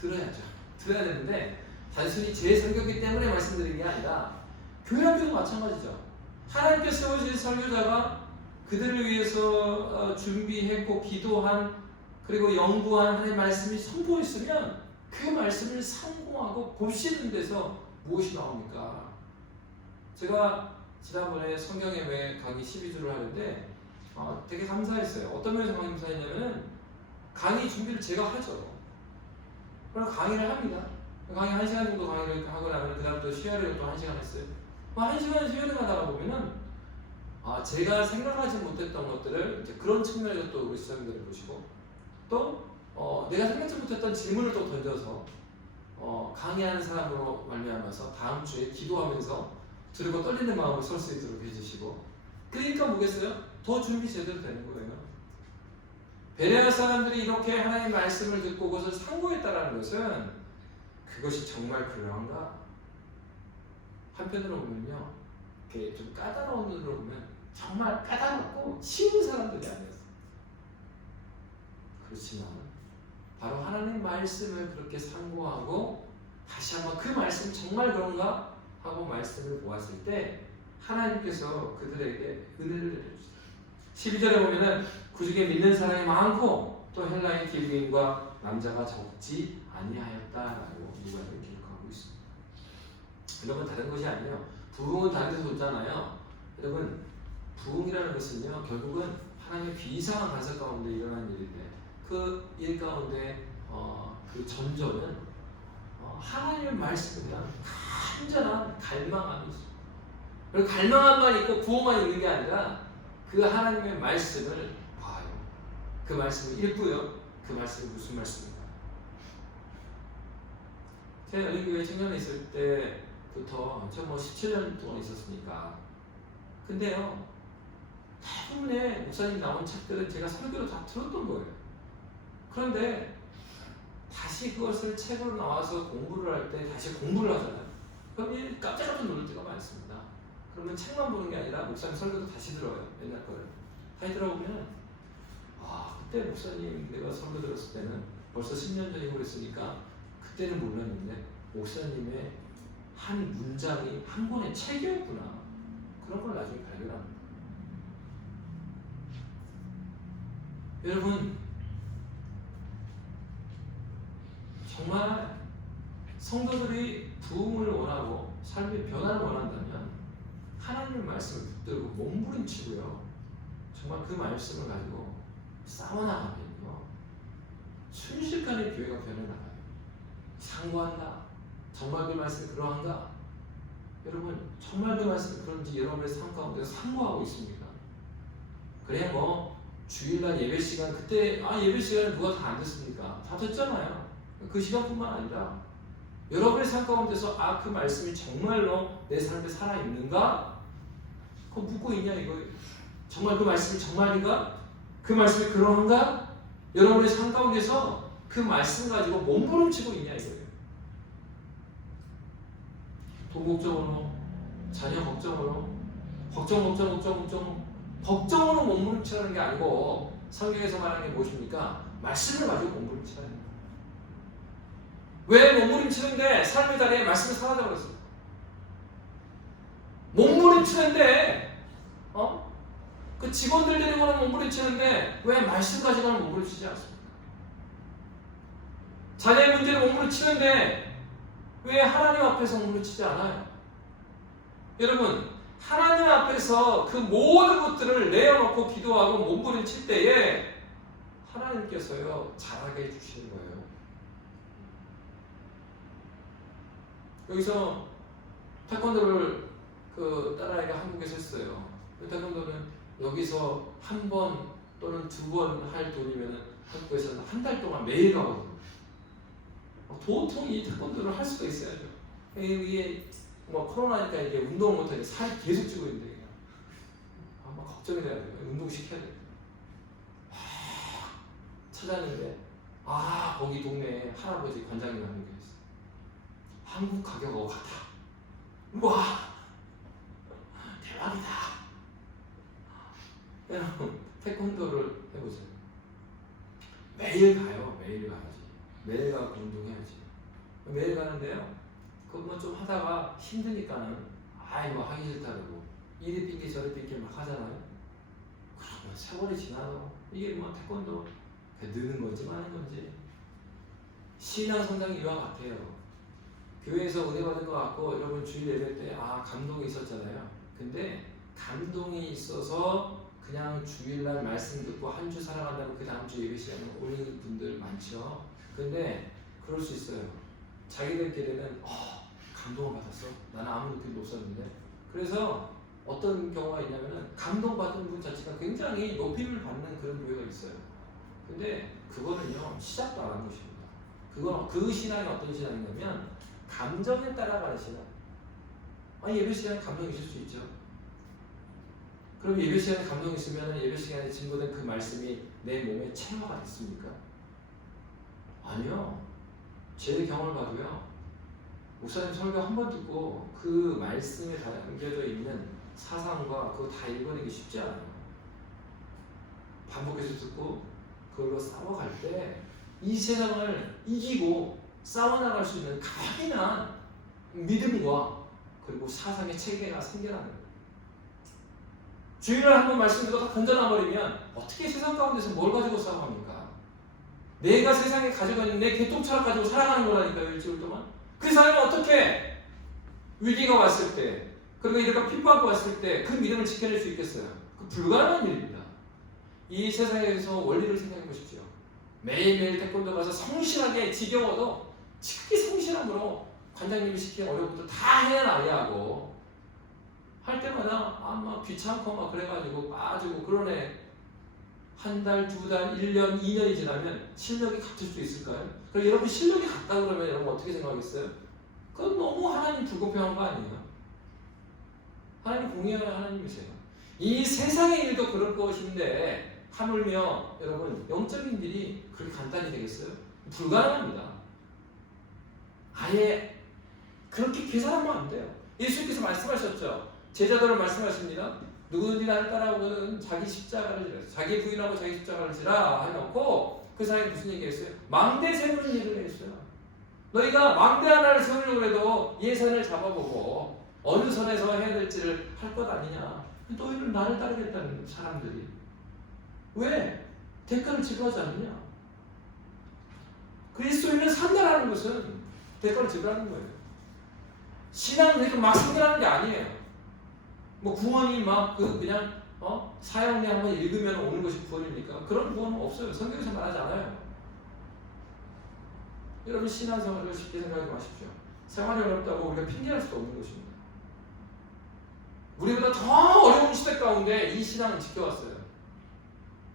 들어야죠. 들어야 되는데 단순히 제 설교기 때문에 말씀드리는 게 아니라 교회 학교도 마찬가지죠. 하나님께서 세우신 설교자가 그들을 위해서 준비했고 기도한 그리고 연구한 하나님의 말씀이 선포했으면 그 말씀을 상고하고 곱씹는 데서 무엇이 나옵니까? 제가 지난번에 성경예배 강의 12주를 하는데 되게 감사했어요. 어떤 면에서 감사했냐면은 강의 준비를 제가 하죠. 그럼 강의를 합니다. 강의 1시간 정도 강의를 하고 나면 그 다음부터 쉐어링을 또 1시간 했어요. 1시간 쉐어링 하다가 보면은 제가 생각하지 못했던 것들을 이제 그런 측면에서 또 우리 시청자들이 보시고 또 내가 생각지 못했던 질문을 또 던져서 강의하는 사람으로 말미암아서 다음 주에 기도하면서 들고 떨리는 마음으로 설 수 있도록 해주시고 그러니까 뭐겠어요? 더 준비 제대로 되는 거예요. 베레아 사람들이 이렇게 하나님의 말씀을 듣고 그것을 상고했다라는 것은 그것이 정말 그러한가? 한편으로 보면요, 이렇게 좀 까다로운 눈으로 보면 정말 까다롭고 쉬운 사람들이 아니었어요. 그렇지만 바로 하나님 말씀을 그렇게 상고하고 다시 한번 그 말씀 정말 그런가? 하고 말씀을 보았을 때 하나님께서 그들에게 은혜를 내려주세요. 12절에 보면은 그 중에 믿는 사람이 많고 또 헬라의 기브인과 남자가 적지 아니하였다라고 누가는 기록하고 있습니다. 여러분 다른 것이 아니에요. 부흥은 다른 데서 오잖아요. 여러분 부흥이라는 것은요 결국은 하나님의 비상한 간섭 가운데 일어난 일인데 그 일 가운데 그 전조는 하나님의 말씀에 대한 간절한 갈망함이 있습니다. 그리고 갈망함만 있고 구호만 있는 게 아니라 그 하나님의 말씀을 봐요. 그 말씀을 읽고요. 그 말씀이 무슨 말씀인가? 제가 열린교회 청년에 있을 때부터 저 17년 동안 있었으니까 근데요 대부분의 목사님 나온 책들은 제가 설교로 다 들었던 거예요. 그런데 다시 그것을 책으로 나와서 공부를 할 때 다시 공부를 하잖아요. 그럼 깜짝깜짝 놀랄 때가 많습니다. 그러면 책만 보는 게 아니라 목사님 설교도 다시 들어요. 옛날 거를 다시 들어보면 그때 목사님 내가 설교 들었을 때는 벌써 10년 전이고 그랬으니까 그때는 몰랐는데 목사님의 한 문장이 한 권의 책이었구나. 그런 걸 나중에 발견합니다. 여러분 정말 성도들이 부흥을 원하고 삶의 변화를 원한다면 하나님의 말씀을 붙들고 몸부림치고요 정말 그 말씀을 가지고 싸워나가면요 순식간에 교회가 변해나가요. 상고한다. 정말 그 말씀이 그러한가? 여러분 정말 그 말씀이 그런지 여러분의 삶 가운데 상고하고 있습니까? 그래 주일날 예배 시간 그때 예배 시간에 누가 다 안 듣습니까? 다 듣잖아요. 그 시간뿐만 아니라 여러분의 삶 가운데서 그 말씀이 정말로 내 삶에 살아있는가? 그거 묻고 있냐 이거예요. 정말 그 말씀이 정말인가? 그 말씀이 그러한가? 여러분의 삶 가운데서 그 말씀 가지고 몸부림치고 있냐 이거예요. 돈 걱정으로, 자녀 걱정으로, 걱정으로 몸부림치라는 게 아니고 성경에서 말하는 게 무엇입니까? 말씀을 가지고 몸부림치라는 거예요. 왜 몸부림치는데 삶의 자리에 말씀이 사라져 버렸어요? 몸부림치는데 그 직원들 데리고는 몸부림치는데 왜 말씀 가지고는 몸부림치지 않습니까? 자녀의 문제를 몸부림치는데 왜 하나님 앞에서 몸부림치지 않아요? 여러분 하나님 앞에서 그 모든 것들을 내어놓고 기도하고 몸부림칠 때에 하나님께서요 잘하게 해주시는 거예요. 여기서 태권도를 그 딸아이가 한국에서 했어요. 태권도는 여기서 한 번 또는 두 번 할 돈이면 한국에서는 한 달 동안 매일 가거든요. 도통 이 태권도를 할 수가 있어야죠. 이게 코로나니까 이게 운동을 못하니까 살이 계속 찌고 있는데 막 걱정이 돼야 돼요. 운동시켜야 돼요. 찾았는데 거기 동네에 할아버지 관장님 하는 게 있어요. 한국 가격하고 같아. 우와 대박이다. 여러분 태권도를 해보세요. 매일 가요. 매일 가야지. 매일 가고 운동해야지. 매일 가는데요. 그거 좀 하다가 힘드니까는 이거 하기 싫다 그러고 이리 삐끼 저리 삐끼 막 하잖아요. 그러면 세월이 지나도 이게 태권도 느는 건지 마는 건지 신앙 성장이 이와 같아요. 교회에서 은혜 받은 것 같고 여러분 주일 예배 때 감동이 있었잖아요. 근데 감동이 있어서 그냥 주일날 말씀 듣고 한 주 살아간다고 그 다음 주 예배 시간에 올리는 분들 많죠. 근데 그럴 수 있어요. 자기들끼리는 감동을 받았어. 나는 아무 느낌도 없었는데. 그래서 어떤 경우가 있냐면은 감동받은 분 자체가 굉장히 높임을 받는 그런 교회가 있어요. 근데 그거는요 시작도 안 한 것입니다. 그건 그 신앙이 어떤 신앙이냐면 감정에 따라가는 신앙. 예배 시간에 감동이 있을 수 있죠. 그럼 예배 시간에 감동이 있으면 예배 시간에 증거된 그 말씀이 내 몸에 체화가 됐습니까? 아니요. 제 경험을 봐도요. 목사님 설교 한 번 듣고 그 말씀에 담겨져 있는 사상과 그거 다 읽어내기 쉽지 않아요. 반복해서 듣고 그걸로 싸워갈 때 이 세상을 이기고 싸워나갈 수 있는 강인한 믿음과 그리고 사상의 체계가 생겨나는 거예요. 주일날 한번 말씀 듣고 다 던져놔버리면 어떻게 세상 가운데서 뭘 가지고 싸워합니까? 내가 세상에 가지고 있는 내 개똥차를 가지고 살아가는 거라니까요. 일주일 동안. 그 사람이 어떻게 위기가 왔을 때 그리고 이렇게 핍박이 왔을 때 그 믿음을 지켜낼 수 있겠어요? 그 불가능한 일입니다. 이 세상에서 원리를 생각해 보십시오. 매일매일 태권도 가서 성실하게 지겨워도 지극히 성실함으로 관장님이 시킨 어려움도 다 해나가야 하고 할 때마다 막 귀찮고 막 그래가지고 빠지고 그러네. 한 달, 두 달, 1년, 2년이 지나면 실력이 같을 수 있을까요? 그럼 여러분 실력이 같다 그러면 여러분 어떻게 생각하겠어요? 그건 너무 하나님 불공평한 거 아니에요? 하나님 공의한 하나님이세요. 이 세상의 일도 그럴 것인데 하물며 여러분 영적인 일이 그렇게 간단히 되겠어요? 불가능합니다. 아예 그렇게 계산하면 안 돼요. 예수님께서 말씀하셨죠. 제자들은 말씀하십니다. 누구든지 나를 따라오거든 자기 십자가를 지라. 자기 부인하고 자기 십자가를 지라 해놓고 그 사람이 무슨 얘기했어요? 망대 세우는 얘기를 했어요. 너희가 망대 하나를 세우려고 해도 예산을 잡아보고 어느 선에서 해야 될지를 할 것 아니냐. 너희는 나를 따르겠다는 사람들이 왜? 대가를 지불하지 않느냐? 그리스도인을 산다라는 것은 대가를 지불하는 거예요. 신앙은 그렇게 막 생겨나는 게 아니에요. 뭐 구원이 막 그냥 사형리 한번 읽으면 오는 것이 구원입니까? 그런 구원은 없어요. 성경에서 말하지 않아요. 여러분 신앙생활을 쉽게 생각하지 마십시오. 생활이 어렵다고 우리가 핑계할 수도 없는 것입니다. 우리보다 더 어려운 시대 가운데 이 신앙을 지켜왔어요.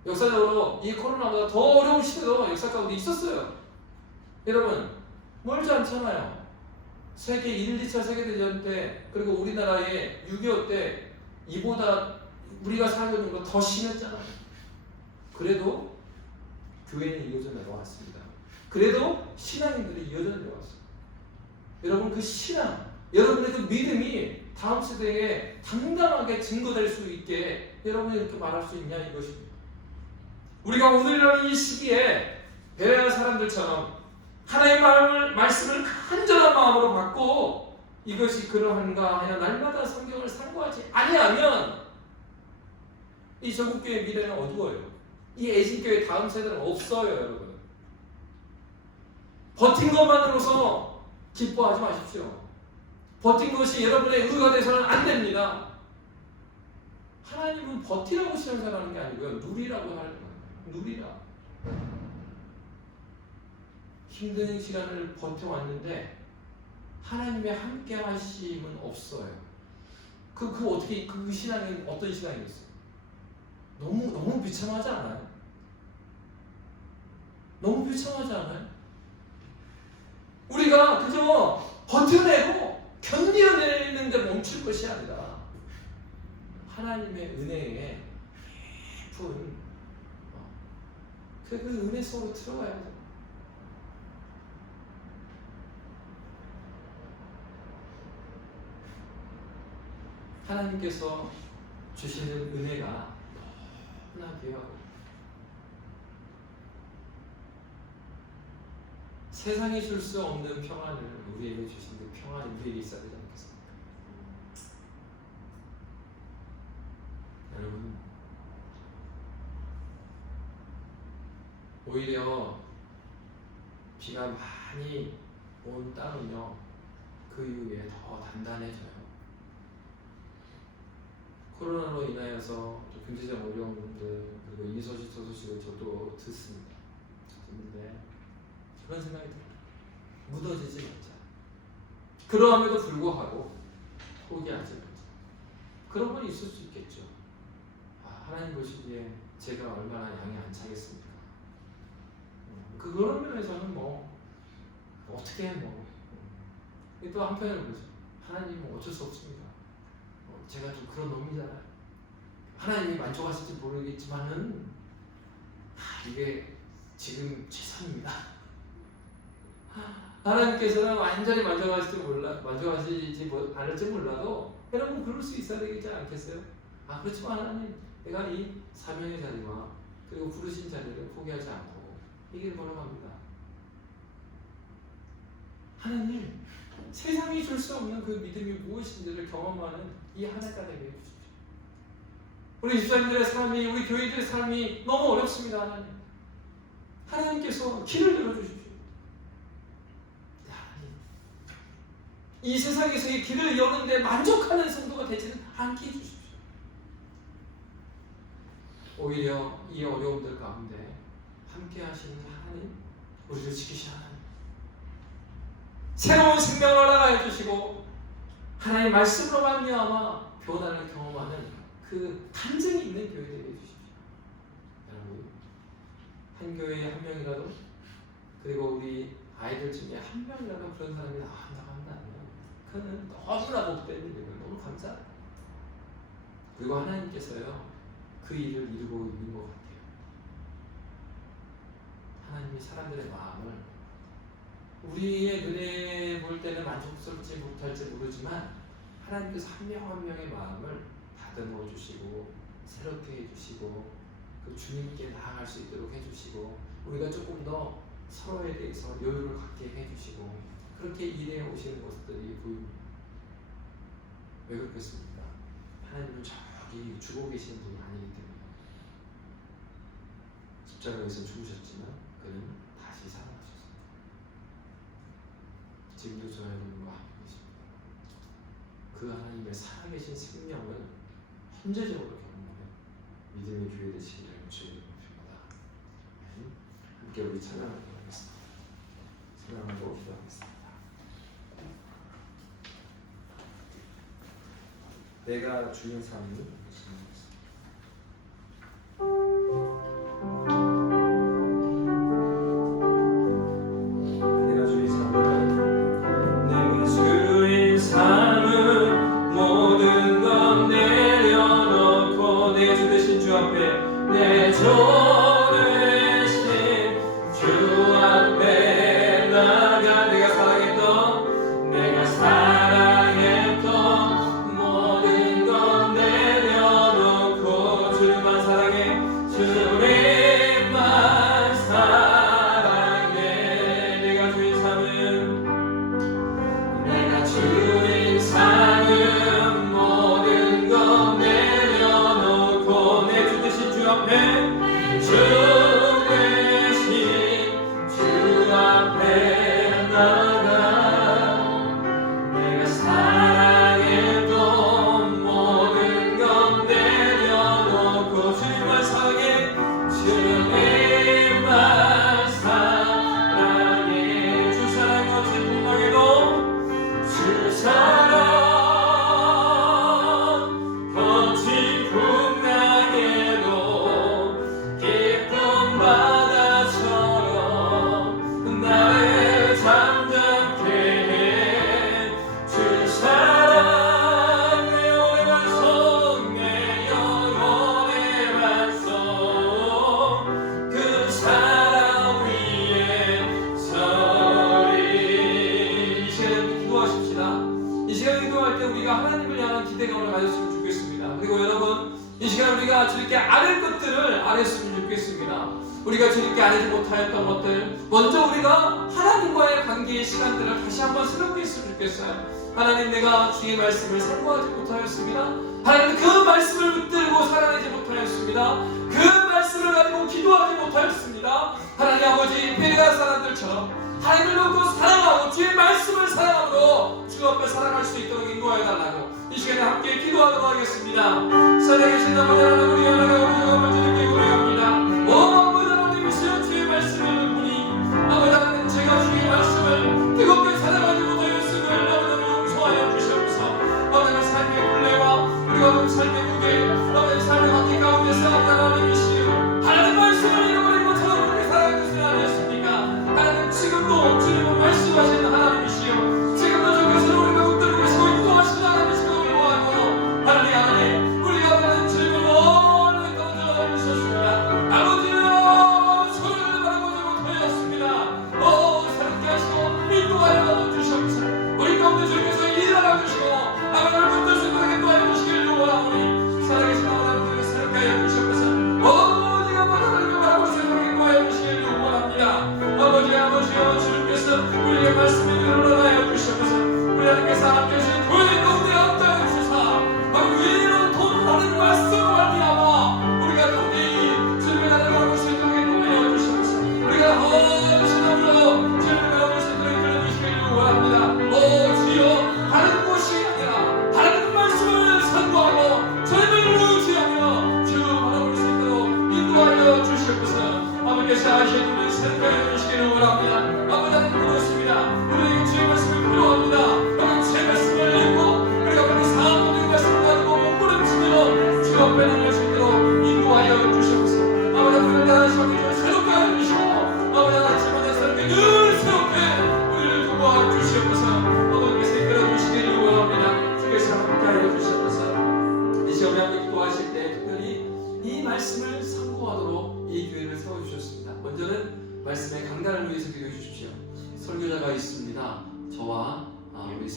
역사적으로 이 코로나보다 더 어려운 시대도 역사 가운데 있었어요. 여러분 멀지 않잖아요. 세계 1, 2차 세계대전 때 그리고 우리나라의 6.25 때 이보다 우리가 살고 있는 것보다 더 심했잖아요. 그래도 교회는 이어져 내려왔습니다. 그래도 신앙인들이 이어져 내려왔어요. 여러분 그 신앙, 여러분의 그 믿음이 다음 세대에 당당하게 증거될 수 있게 여러분이 이렇게 말할 수 있냐 이것입니다. 우리가 오늘이라는 이 시기에 베레아 사람들처럼 하나님의 말씀을 간절한 마음으로 받고 이것이 그러한가 하여 날마다 성경을 상고하지 아니하면 이 전국교회 미래는 어두워요. 이 애신교회 다음 세대는 없어요. 여러분 버틴 것만으로서 기뻐하지 마십시오. 버틴 것이 여러분의 의가 돼서는 안 됩니다. 하나님은 버티라고 시험사하는 게 아니고요. 누리라고 하는 거예요. 누리라. 힘든 시간을 버텨왔는데 하나님의 함께 하심은 없어요. 그 어떻게 그 신앙이 어떤 신앙이겠어요? 너무 비참하지 않아요? 너무 비참하지 않아요? 우리가 그저 버텨내고 견뎌내는 데 멈출 것이 아니라 하나님의 은혜에 깊은 그 은혜 속으로 들어가야 돼요. 하나님께서 주시는 은혜가 너무나 귀하고 세상이 줄 수 없는 평안을 우리에게 주신 그 평안이 우리에게 있어야 되지 않겠습니까? 여러분 오히려 비가 많이 온 땅은요 그 이후에 더 단단해져요. 코로나로 인하여서 경제적 어려움들 그리고 이 소식 저 소식을 저도 듣습니다. 듣는데 그런 생각이 들어요. 묻어지지 말자. 그러함에도 불구하고 포기하지 말자. 그런 건 있을 수 있겠죠. 하나님 보시기에 제가 얼마나 양이 안 차겠습니까? 그런 면에서는 어떻게 또 한편으로 보죠. 하나님은 어쩔 수 없습니다. 제가 좀 그런 놈이잖아요. 하나님이 만족하실지 모르겠지만은 이게 지금 최선입니다. 하나님께서는 완전히 만족하시지 않을지 몰라도 여러분 그럴 수 있어야 되지 않겠어요? 그렇지만 하나님, 내가 이 사명의 자리와 그리고 부르신 자리를 포기하지 않고 이 길을 걸어갑니다. 하나님, 세상이 줄 수 없는 그 믿음이 무엇인지를 경험하는 이 한 해가 되게 해주십시오. 우리 집사님들의 삶이, 우리 교인들의 삶이 너무 어렵습니다. 하나님, 하나님께서 길을 열어주십시오. 하나님, 이 세상에서의 길을 여는데 만족하는 성도가 되지는 않게 해주십시오. 오히려 이 어려움들 가운데 함께 하시는 하나님, 우리를 지키시는 하나님, 새로운 생명을 알아가 해주시고 하나님의 말씀으로 말미암아 변화를 경험하는 그 간증이 있는 교회 되게 해주십시오. 여러분, 한 교회에 한 명이라도, 그리고 우리 아이들 중에 한 명이라도 그런 사람이 나간다면 그는 너무나 복된 일이고 너무 감사합니다. 그리고 하나님께서요, 그 일을 이루고 있는 것 같아요. 하나님이 사람들의 마음을 우리의 눈에 볼 때는 만족스럽지 못할지 모르지만 하나님께서 한 명 한 명의 마음을 다듬어 주시고 새롭게 해주시고 그 주님께 나아갈 수 있도록 해주시고 우리가 조금 더 서로에 대해서 여유를 갖게 해주시고 그렇게 일해 오시는 것들이 보입니다. 왜 그렇겠습니까? 하나님은 저기 죽어 계시는 분이 아니기 때문에 십자가에서 죽으셨지만 그는 다시 살아나셨습니다. 지금도 저와 여러분과 함께 계십니다. 그 하나님의 살아계신 생명을 현재적으로 경험하며 믿음의 교회 되시기를 주의 이름으로 빕니다. 함께 우리 찬양을 드리겠습니다. 찬양하고 기도하겠습니다. 내가 주의 삶이 우리가 주님께 알지 못하였던 것들, 먼저 우리가 하나님과의 관계의 시간들을 다시 한번 새롭게 했으면 좋겠어요. 하나님, 내가 주의 말씀을 사모하지 못하였습니다. 하나님, 그 말씀을 붙들고 살아내지 못하였습니다. 그 말씀을 가지고 기도하지 못하였습니다. 하나님 아버지, 베레아 사람들처럼 하나님을 놓고 사랑하고 주의 말씀을 사랑하고 주 앞에 살아갈 수 있도록 인도하여달라고 이 시간에 함께 기도하도록 하겠습니다. 살아계신 아버지 하나님, 우리 하나가 우리 영광을 주님께 고백합니다. 아버지 하나님, 주의 말씀을 보니 아버지 하나님, 제가 주의 말씀을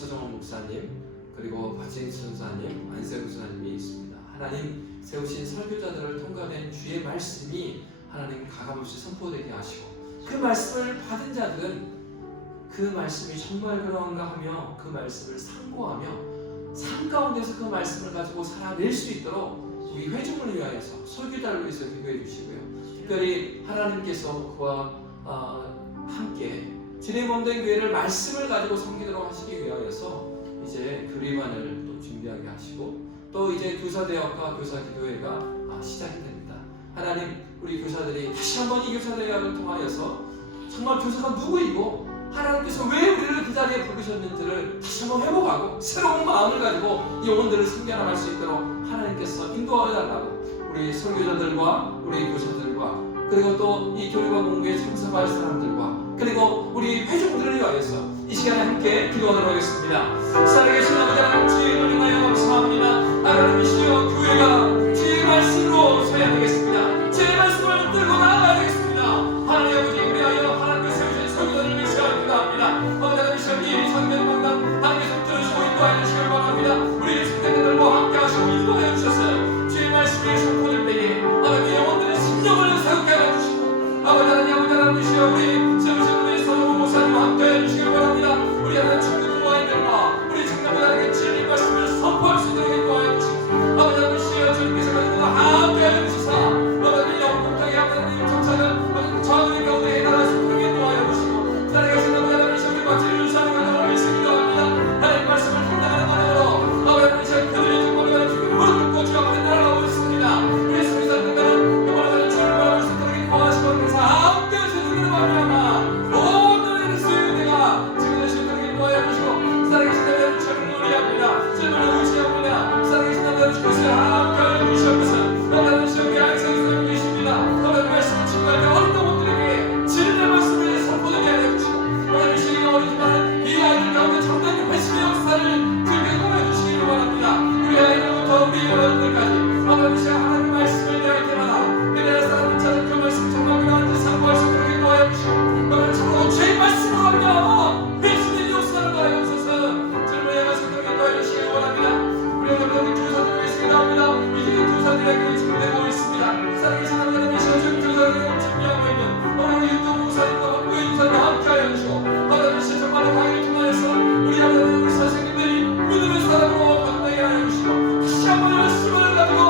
서정원 목사님, 그리고 박진수 전사님, 안세우 전사님이 있습니다. 하나님 세우신 설교자들을 통과된 주의 말씀이 하나님 가감없이 선포되게 하시고, 그 말씀을 받은 자들은 그 말씀이 정말 그러한가 하며 그 말씀을 상고하며 삶 가운데서 그 말씀을 가지고 살아낼 수 있도록 우리 회중을 위하여서 설교자를 위해서 기도해 주시고요. 특별히 하나님께서 그와 함께 진행 없는 교회를 말씀을 가지고 섬기도록 하시기 위하여서 이제 교리반을 또 준비하게 하시고, 또 이제 교사대학과 교사기도회가 시작이 됩니다. 하나님, 우리 교사들이 다시 한번 이 교사대학을 통하여서 정말 교사가 누구이고 하나님께서 왜 우리를 그 자리에 부르셨는지를 다시 한번 회복하고 새로운 마음을 가지고 영혼들을 생겨나갈 수 있도록 하나님께서 인도하여 달라고 우리 설교자들과 우리 교사들과 그리고 또 이 교리반 공부에 참석할 사람들과 그리고 우리 회중들을 위하여서 이 시간에 함께 기도하도록 하겠습니다. 살아계신 아버지 하나님, 주의 이름을 인하여 감사합니다. 하나님이시여, 교회가 주의 말씀으로 서야 되겠습니다. 주의 말씀을 들고 나아가야 되겠습니다. 하나님 아버지, 위하여 하나님께 세우신 설교자를 위해서 기도합니다. 아버지 하나님이시여, 이 성경 강단 하나님께서 들으시고 인도하여 주시길 바랍니다. 우리 성도들과 함께 하시고 인도하여 주셨어요. 주의 말씀이 선포될 때에 하나님의 영혼들의 심령을 사롭게 하여 주시고, 아버지 하나님이시여, 우리 세우신 우리 서정원 목사님과 함께 해주시길 바랍니다. 우리 하나님 중국 와인들과 우리 청년들에게 진리 말씀을 선포할 수 있도록 인도하여 주시고, 아버지 하나님이시여, 주님께서 가지고 함께 해주시사 아버지 영국당의 하나님 정착을 저하는 가운데 해나갈 수 있도록 인도하여 주시고, 살아계신 아버지 하나님이시여, 우리 박지를 유사하는 가정을 위해서 기도합니다. 하나님 말씀을 감당하는 마음으로 아버지 하나님이시여, 그들의 정말로 주님 무릎을 꿇고 주여 앞에 나아가고 있습니다. 우리 수리사님들은 영원한 주님을 바라볼 수 있도록 인도하시고, 그래서 함께 해주시는 말이야마 모든 일을 수행되가 지금 주시도록 인도하여 주시고, 살아계신 하나님 주님을 의뢰합니다. 주님을 의지합니다. 살아계신 하나님 주님을 함께 하여 주시옵소서. 하나님 주님의 알성이 계십니다. 하나님 말씀을 증거할 때 어떤 분들에게 진리의 말씀을 선포되게 하여 주시고, 하나님 주님이 어리지만 이 아이들 가운데 정답의 회심의 역사를 즐기게 하여 주시기를 바랍니다. 우리 아이들부터 우리 여러분들까지 하나님 하나님 말씀을 대할 때마다 그들의 사람은 찾은 그 말씀 정말 그러한지 상고할 수 있도록 인도하여 주시고, 하나님 참으로 주의 말씀으로 하며 회심의 역사를 하여 주셔서 주님을 향하여 인도하여 주시기를 바랍니다. 우리 여러분들 교사들을 위해서 기도합니다. 이제 교사들에게 준비되고 있습니다. 살아계신 하나님이시여, 지금 교사들을 준비하고 있는 하나님 유튜브 목사님과 교회 인사를 함께하여 주시고, 하나님이시여, 정말 강의를 통하여서 우리 하나님 우리 선생님들이 믿음의 사람으로 건너게 하여 주시고, 다시 한번 말씀을 가지고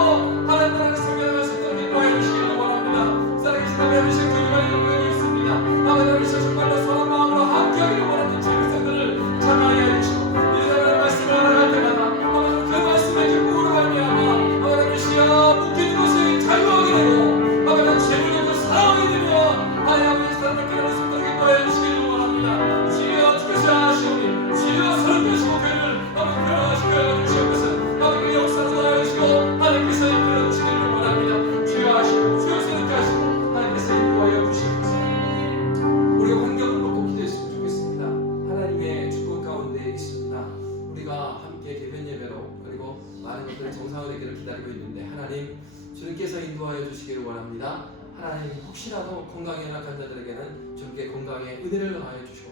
하나님 나라를 섬겨나갈 수 있도록 인도하여 주시기를 바랍니다. 살아계신 하나님이시여, 교회가 이루어지고 있습니다. 하나님이시여, 정말로 선한 마음으로 함께하기를 원하는 제 백성들을 참여하게 해주시고, 이들의 말씀을 알아갈 때마다 하나님 그 말씀의 기쁨으로 말미암아 하나님이시여, 묶인 것을 자유하게 되고 하나님 재물도 사랑하게 되며 하나님의 사랑을 깨달을 수 있도록 인도하여 주시기를 원합니다. 주여 주께서 하시오니 주여 설교하시고 교회를 하나님 변화하시고 주시옵소서. 하나님의 역사를 도와주시고 하나님께서 이끌어 주시기를 원합니다. 주여 하시고 주여 선택하시고 하나님께서 인도하여 주시옵소서. 우리가 환경을 놓고 기도했으면 좋겠습니다. 하나님의 축복 가운데 있습니다. 우리가 함께 개변 예배로 그리고 많은 것들이 정상화되기를 기다리고 있는데, 하나님 주님께서 인도하여 주시기를 원합니다. 하나님, 혹시라도 건강에 연약한 자들에게는 주님께 건강의 은혜를 더하여 주시고,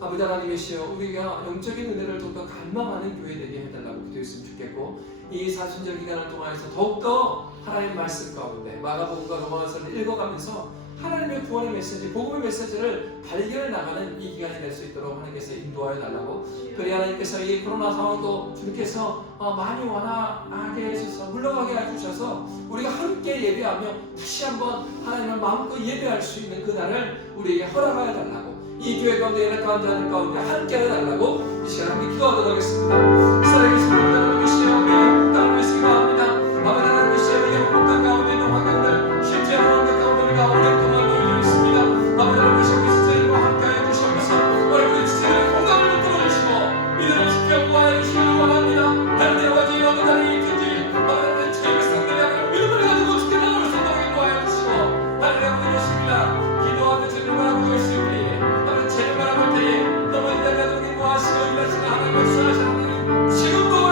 아버지 하나님이시여, 우리가 영적인 은혜를 더욱더 갈망하는 교회 되게 해달라고 기도했으면 좋겠고, 이 사순절 기간을 통하여서 더욱더 하나님 말씀 가운데 마가복음과 로마서를 읽어가면서 하나님의 구원의 메시지, 복음의 메시지를 발견해 나가는 이 기간이 될 수 있도록 하나님께서 인도하여 달라고, 그리 하나님께서 이 코로나 상황도 주님께서 많이 완화하게 해주셔서 물러가게 해주셔서 우리가 함께 예배하며 다시 한번 하나님을 마음껏 예배할 수 있는 그날을 우리에게 허락하여 달라고, 이 교회 가운데 연약한 자들 가운데 함께 해달라고 이 시간에 함께 기도하도록 하겠습니다. 살아계신 하나님이시여, 우리 영국당을 위해서 기도합니다. 아버지 하나님이시여, 우리 영국당 가운데 있는 환경들 쉽지 않은 환경 가운데 우리가 오랫동안 놓여 있습니다. 아버지 하나님이시여, 우리 지체들과 함께하여 주시옵소서. 우리 지체들의 건강을 붙들어 주시고 이들을 지켜보아야 주시기를 원합니다. 하나님 아버지, 어느 날이 있든지 아버지 주의 백성들의 하나님 믿음을 가지고 주께 나올 수 있도록 인도하여 주시고, 하나님 아버지 오십니다. 기도하며 주님을 바라보고 있을 때에 하나님 죄를 바라볼 때에 너무 인간적인 인도하시고 일하시는 하나님 역사하시는 하나님 지금도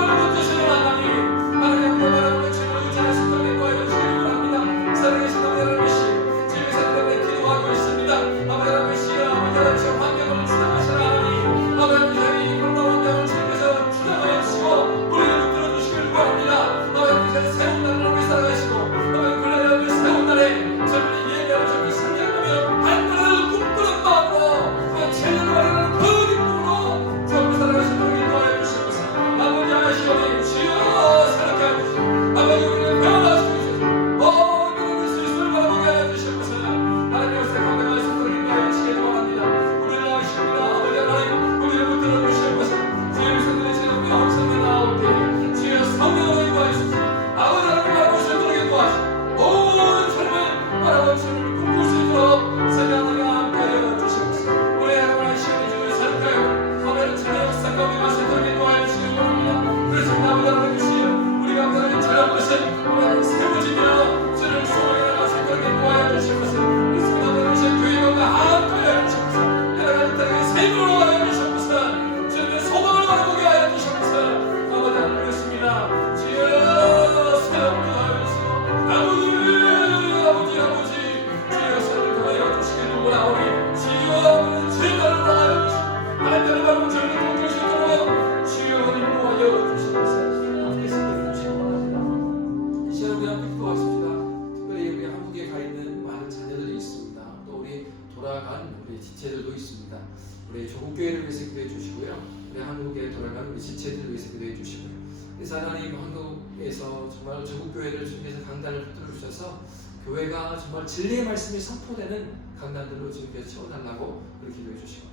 우리 조국교회를 위해서 기도해 주시고요. 우리 한국에 돌아가는 우리 지체들을 위해서 기도해 주시고요. 그래서 하나님 한국에서 정말 조국교회를 주님께서 강단을 붙들어 주셔서 교회가 정말 진리의 말씀이 선포되는 강단들로 주님께서 채워달라고 그렇게 기도해 주시고,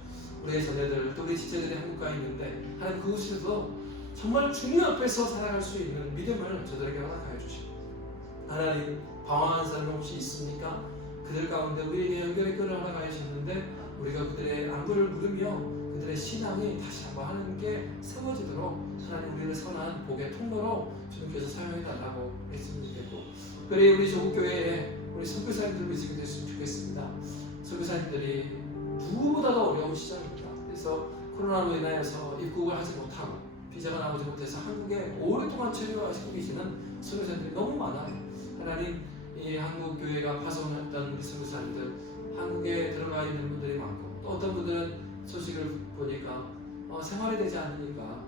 우리의 자녀들 또 우리 지체들이 한국가에 있는데 하나님 그곳에서도 정말 주님 앞에서 살아갈 수 있는 믿음을 저들에게 허락하여 주시고, 하나님 방황한 사람 혹시 있습니까? 그들 가운데 우리에게 연결의 끈을 허락하여 주셨는데 우리가 그들의 안부를 물으며 그들의 신앙이 다시 한번 하나님께 세워지도록 하나님 우리를 선한 복의 통로로 주님께서 사용해달라고 했으면 좋겠고, 특별히 우리 조국교회에 우리 선교사님들 위해서 됐으면 좋겠습니다. 선교사님들이 누구보다도 어려운 시절입니다. 그래서 코로나로 인하여서 입국을 하지 못하고 비자가 나오지 못해서 한국에 오랫동안 체류하시고 계시는 선교사님들이 너무 많아요. 하나님 이 한국 교회가 파송했던 우리 선교사님들 한국에 들어가 있는 분들이 많고, 또 어떤 분들은 소식을 보니까 생활이 되지 않으니까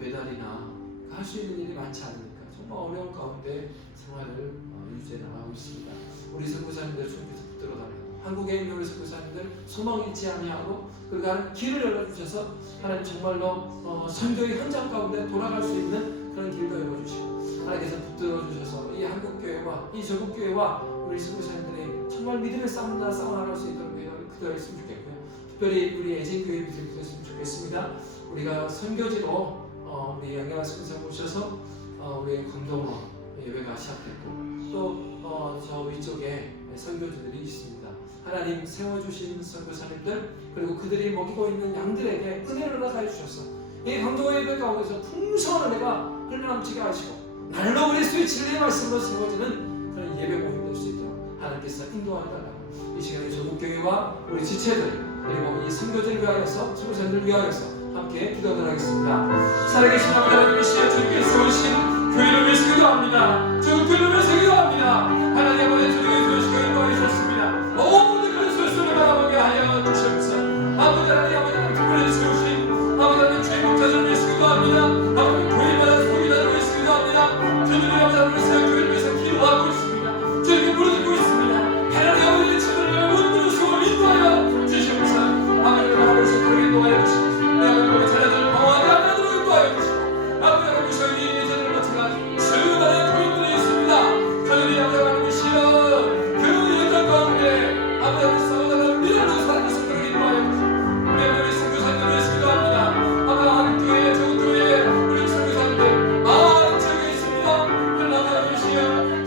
배달이나 할 수 있는 일이 많지 않으니까 정말 어려운 가운데 생활을 유지해 나가고 있습니다. 우리 선교사님들 주님께서 붙들어 달라고, 한국에 있는 우리 선교사님들 소망 잃지 아니하고 그리고 하나님 길을 열어주셔서 하나님 정말로 선교의 현장 가운데 돌아갈 수 있는 그런 길도 열어주시고, 하나님께서 붙들어 주셔서 이 한국교회와 이 조국교회와 우리 선교사님들이 정말 믿음의 싸움을 싸워나갈 수 있도록 기도했으면 좋겠고요. 특별히 우리 애진교회 밑에 기도했으면 좋겠습니다. 우리가 선교지로 우리 양양한 선교사 모셔서 우리 광동으로 예배가 시작됐고, 또 저 위쪽에 선교지들이 있습니다. 하나님 세워주신 선교사님들 그리고 그들이 먹이고 있는 양들에게 은혜를 허락하여 주셔서 이 광동의 예배 가운데서 풍성한 은혜가 흘러넘치게 하시고 날로 그리스도의 진리의 말씀으로 세워지는 그런 예배 모임 될 수 있도록 하나님께서 인도하달라고, 이 시간에 조국교회와 우리 지체들 그리고 이 선교지를 위하여서 선교사님들을 위하여서 함께 기도하도록 하겠습니다. 살아계신 아버지 하나님이시여, 주님께서 세우신 교회를 위해서 기도합니다. 조국교회를 위해서 기도합니다. 하나님 아버지 주님께서 세우신 교회를 위하셨습니다. 모든 그리스도를 바라보게 하여 주시옵소서. 아버지 하나님 특별히 세우신 아버지 하나님 죄목자들을 위해서 기도합니다. 아버지 교회마다 소비자들을 위해서 기도합니다. 저들이 아버지 위해서 교회를 위해서 기도하고 있습니다. 저에게 물어주고 있습니다. 하나님 아버지 저들을 문으로 수고 인도하여 주시옵소서. 아버지 아버지 그렇게 인도하여 주시옵소서. 내 아버지 자녀들을 방황하게 하나님으로 인도하여 주시옵소서. 아버지 아버지 저희 저들을 마찬가지 수많은 교인들이 있습니다. 저들이 아버지 하나님이시여 그 현장 가운데 아버지 싸우다가 미련으로 살아가서 그렇게 인도하여 주시옵소서. 우리 아버지 선교사님들을 위해서 기도합니다. 아버지 한국교회 조국교회 우리 선교사님들 많은 지역에 있습니다. 그러나 아버지시여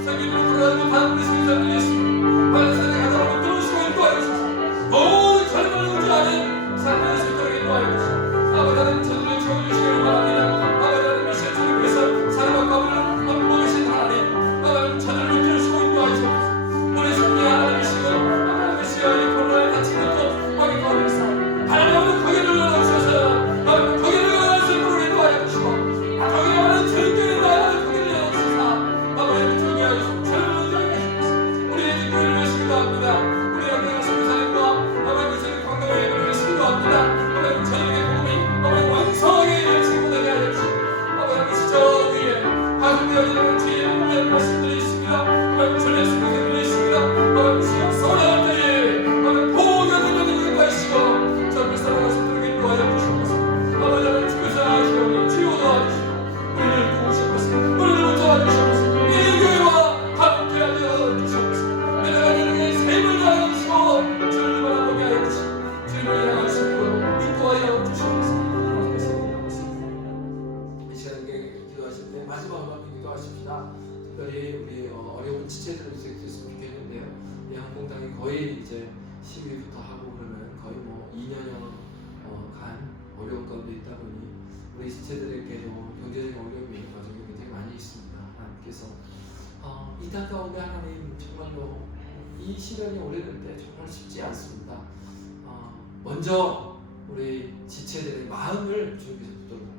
선교들을 돌아다니는 다 우리 선교사님들이 있습니다. 많은 사람이 가다 보면 들어오시고 인도하여 주시옵소서. 모든 삶을 의지하는 삶을 수 있도록 인도하여 주시옵소서. 아버지 하나님 저들을 채워주시기를 바랍니다. 아버지 하나님이시여 주님께서 사랑과 가문을 안보이신 하나님, 아버지 저들을 들으시고 인도하여 주옵소서. 우리 성령 하나님이시고 하나님이시여 이 코로나에 다친 것도 거기 가운데서 하나님은 거기를 열어주셔서 아버지 거기를 열어줄 수 있도록 인도하여 주시고, 거기에 많은 전교회를 하나님 거기를 열어주셔서 아버지 조용히 하여 주시고 저를 조용히 하시옵소서. 우리 애진교회를 위해서 기도합니다. 우리 양양한 선교사님과 아버지 저희 광동의 예배를 위해서 기도합니다. 아버지 저녁에 복음이 아버지 왕성하게 일치 못하게 하여 주시고, 아버지 저 위에 가슴되어 있는 뒤에 보면 말씀들이 있습니다. 아버지 전에 선교사님들이 있습니다. 아버지 선언할 때에 아버지 보호자들을 인도하시고 저를 살아가서 들게 인도하여 주시옵소서. 아버지 하나님 특별사하시오니 치유도와주시고 우리를 도우시옵소서. 우리를 도와주시옵소서. 이 교회와 함께 하여 주시옵소서. 내가 너에게 삶을 다하여 주시고 주를 바라보게 하여 주시고 주님을 향하시고 인도하여 주시옵소서. 이 시간에 기도하실 때 마지막으로 함께 기도하십시다. 특별히 우리 어려운 지체들을 위해서 기도했으면 좋겠는데요. 이 항공당이 거의 이제 시위부터 하고 그러면 거의 뭐 2년여 간 어려운 가운데 있다 보니 우리 지체들에게도 경제적인 어려움이 있는 과정이 굉장히 많이 있습니다. 하나님께서 이 땅 가운데 하나님 정말로 이 시간이 오래될 때 정말 쉽지 않습니다. 먼저 우리 지체들의 마음을 주님께서 붙들어달라.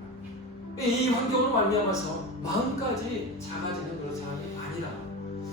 이 환경으로 말미암아서 마음까지 작아지는 그런 사람이 아니라,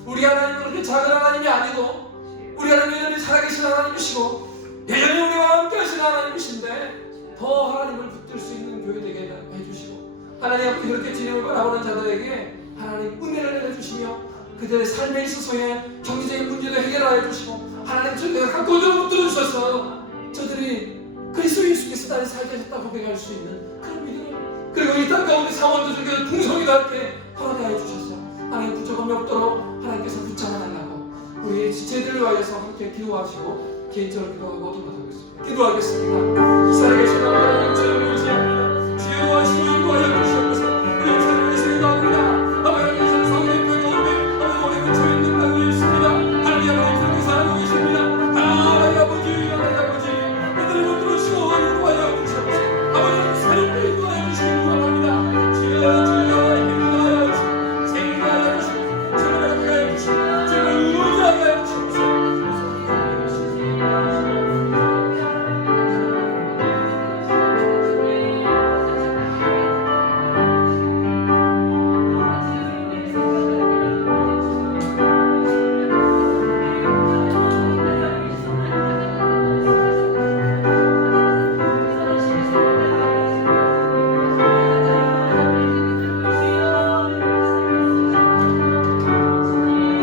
우리 하나님은 그렇게 작은 하나님이 아니고 우리 하나님은 여전히 살아계신 하나님이시고 여전히 우리와 함께 하시는 하나님이신데 더 하나님을 붙들 수 있는 교회 되게 해주시고, 하나님 앞에 그렇게 주님을 바라보는 자들에게 하나님 은혜를 내려주시며 그들의 삶에 있어서의 경제적인 문제를 해결하여 주시고, 하나님 저희가 한꺼번에 붙들어 주셔서 저들이 그리스도의 땅에 살게 하셨다 고백할 수 있는 그런 믿음을, 그리고 이 땅 가운데 상원도 중에 풍성이도 함께 허락하여 주셔서 하나님 부족함이 없도록 하나님께서 붙잡아달라고 우리 지체들을 위하여서 함께 기도하시고 개인적으로 기도하고 기도하겠습니다. 기도하겠습니다. 이 살에 계신 하나님 주님을 의지합니다. 지혜와 주님 인도하여 주시옵소서.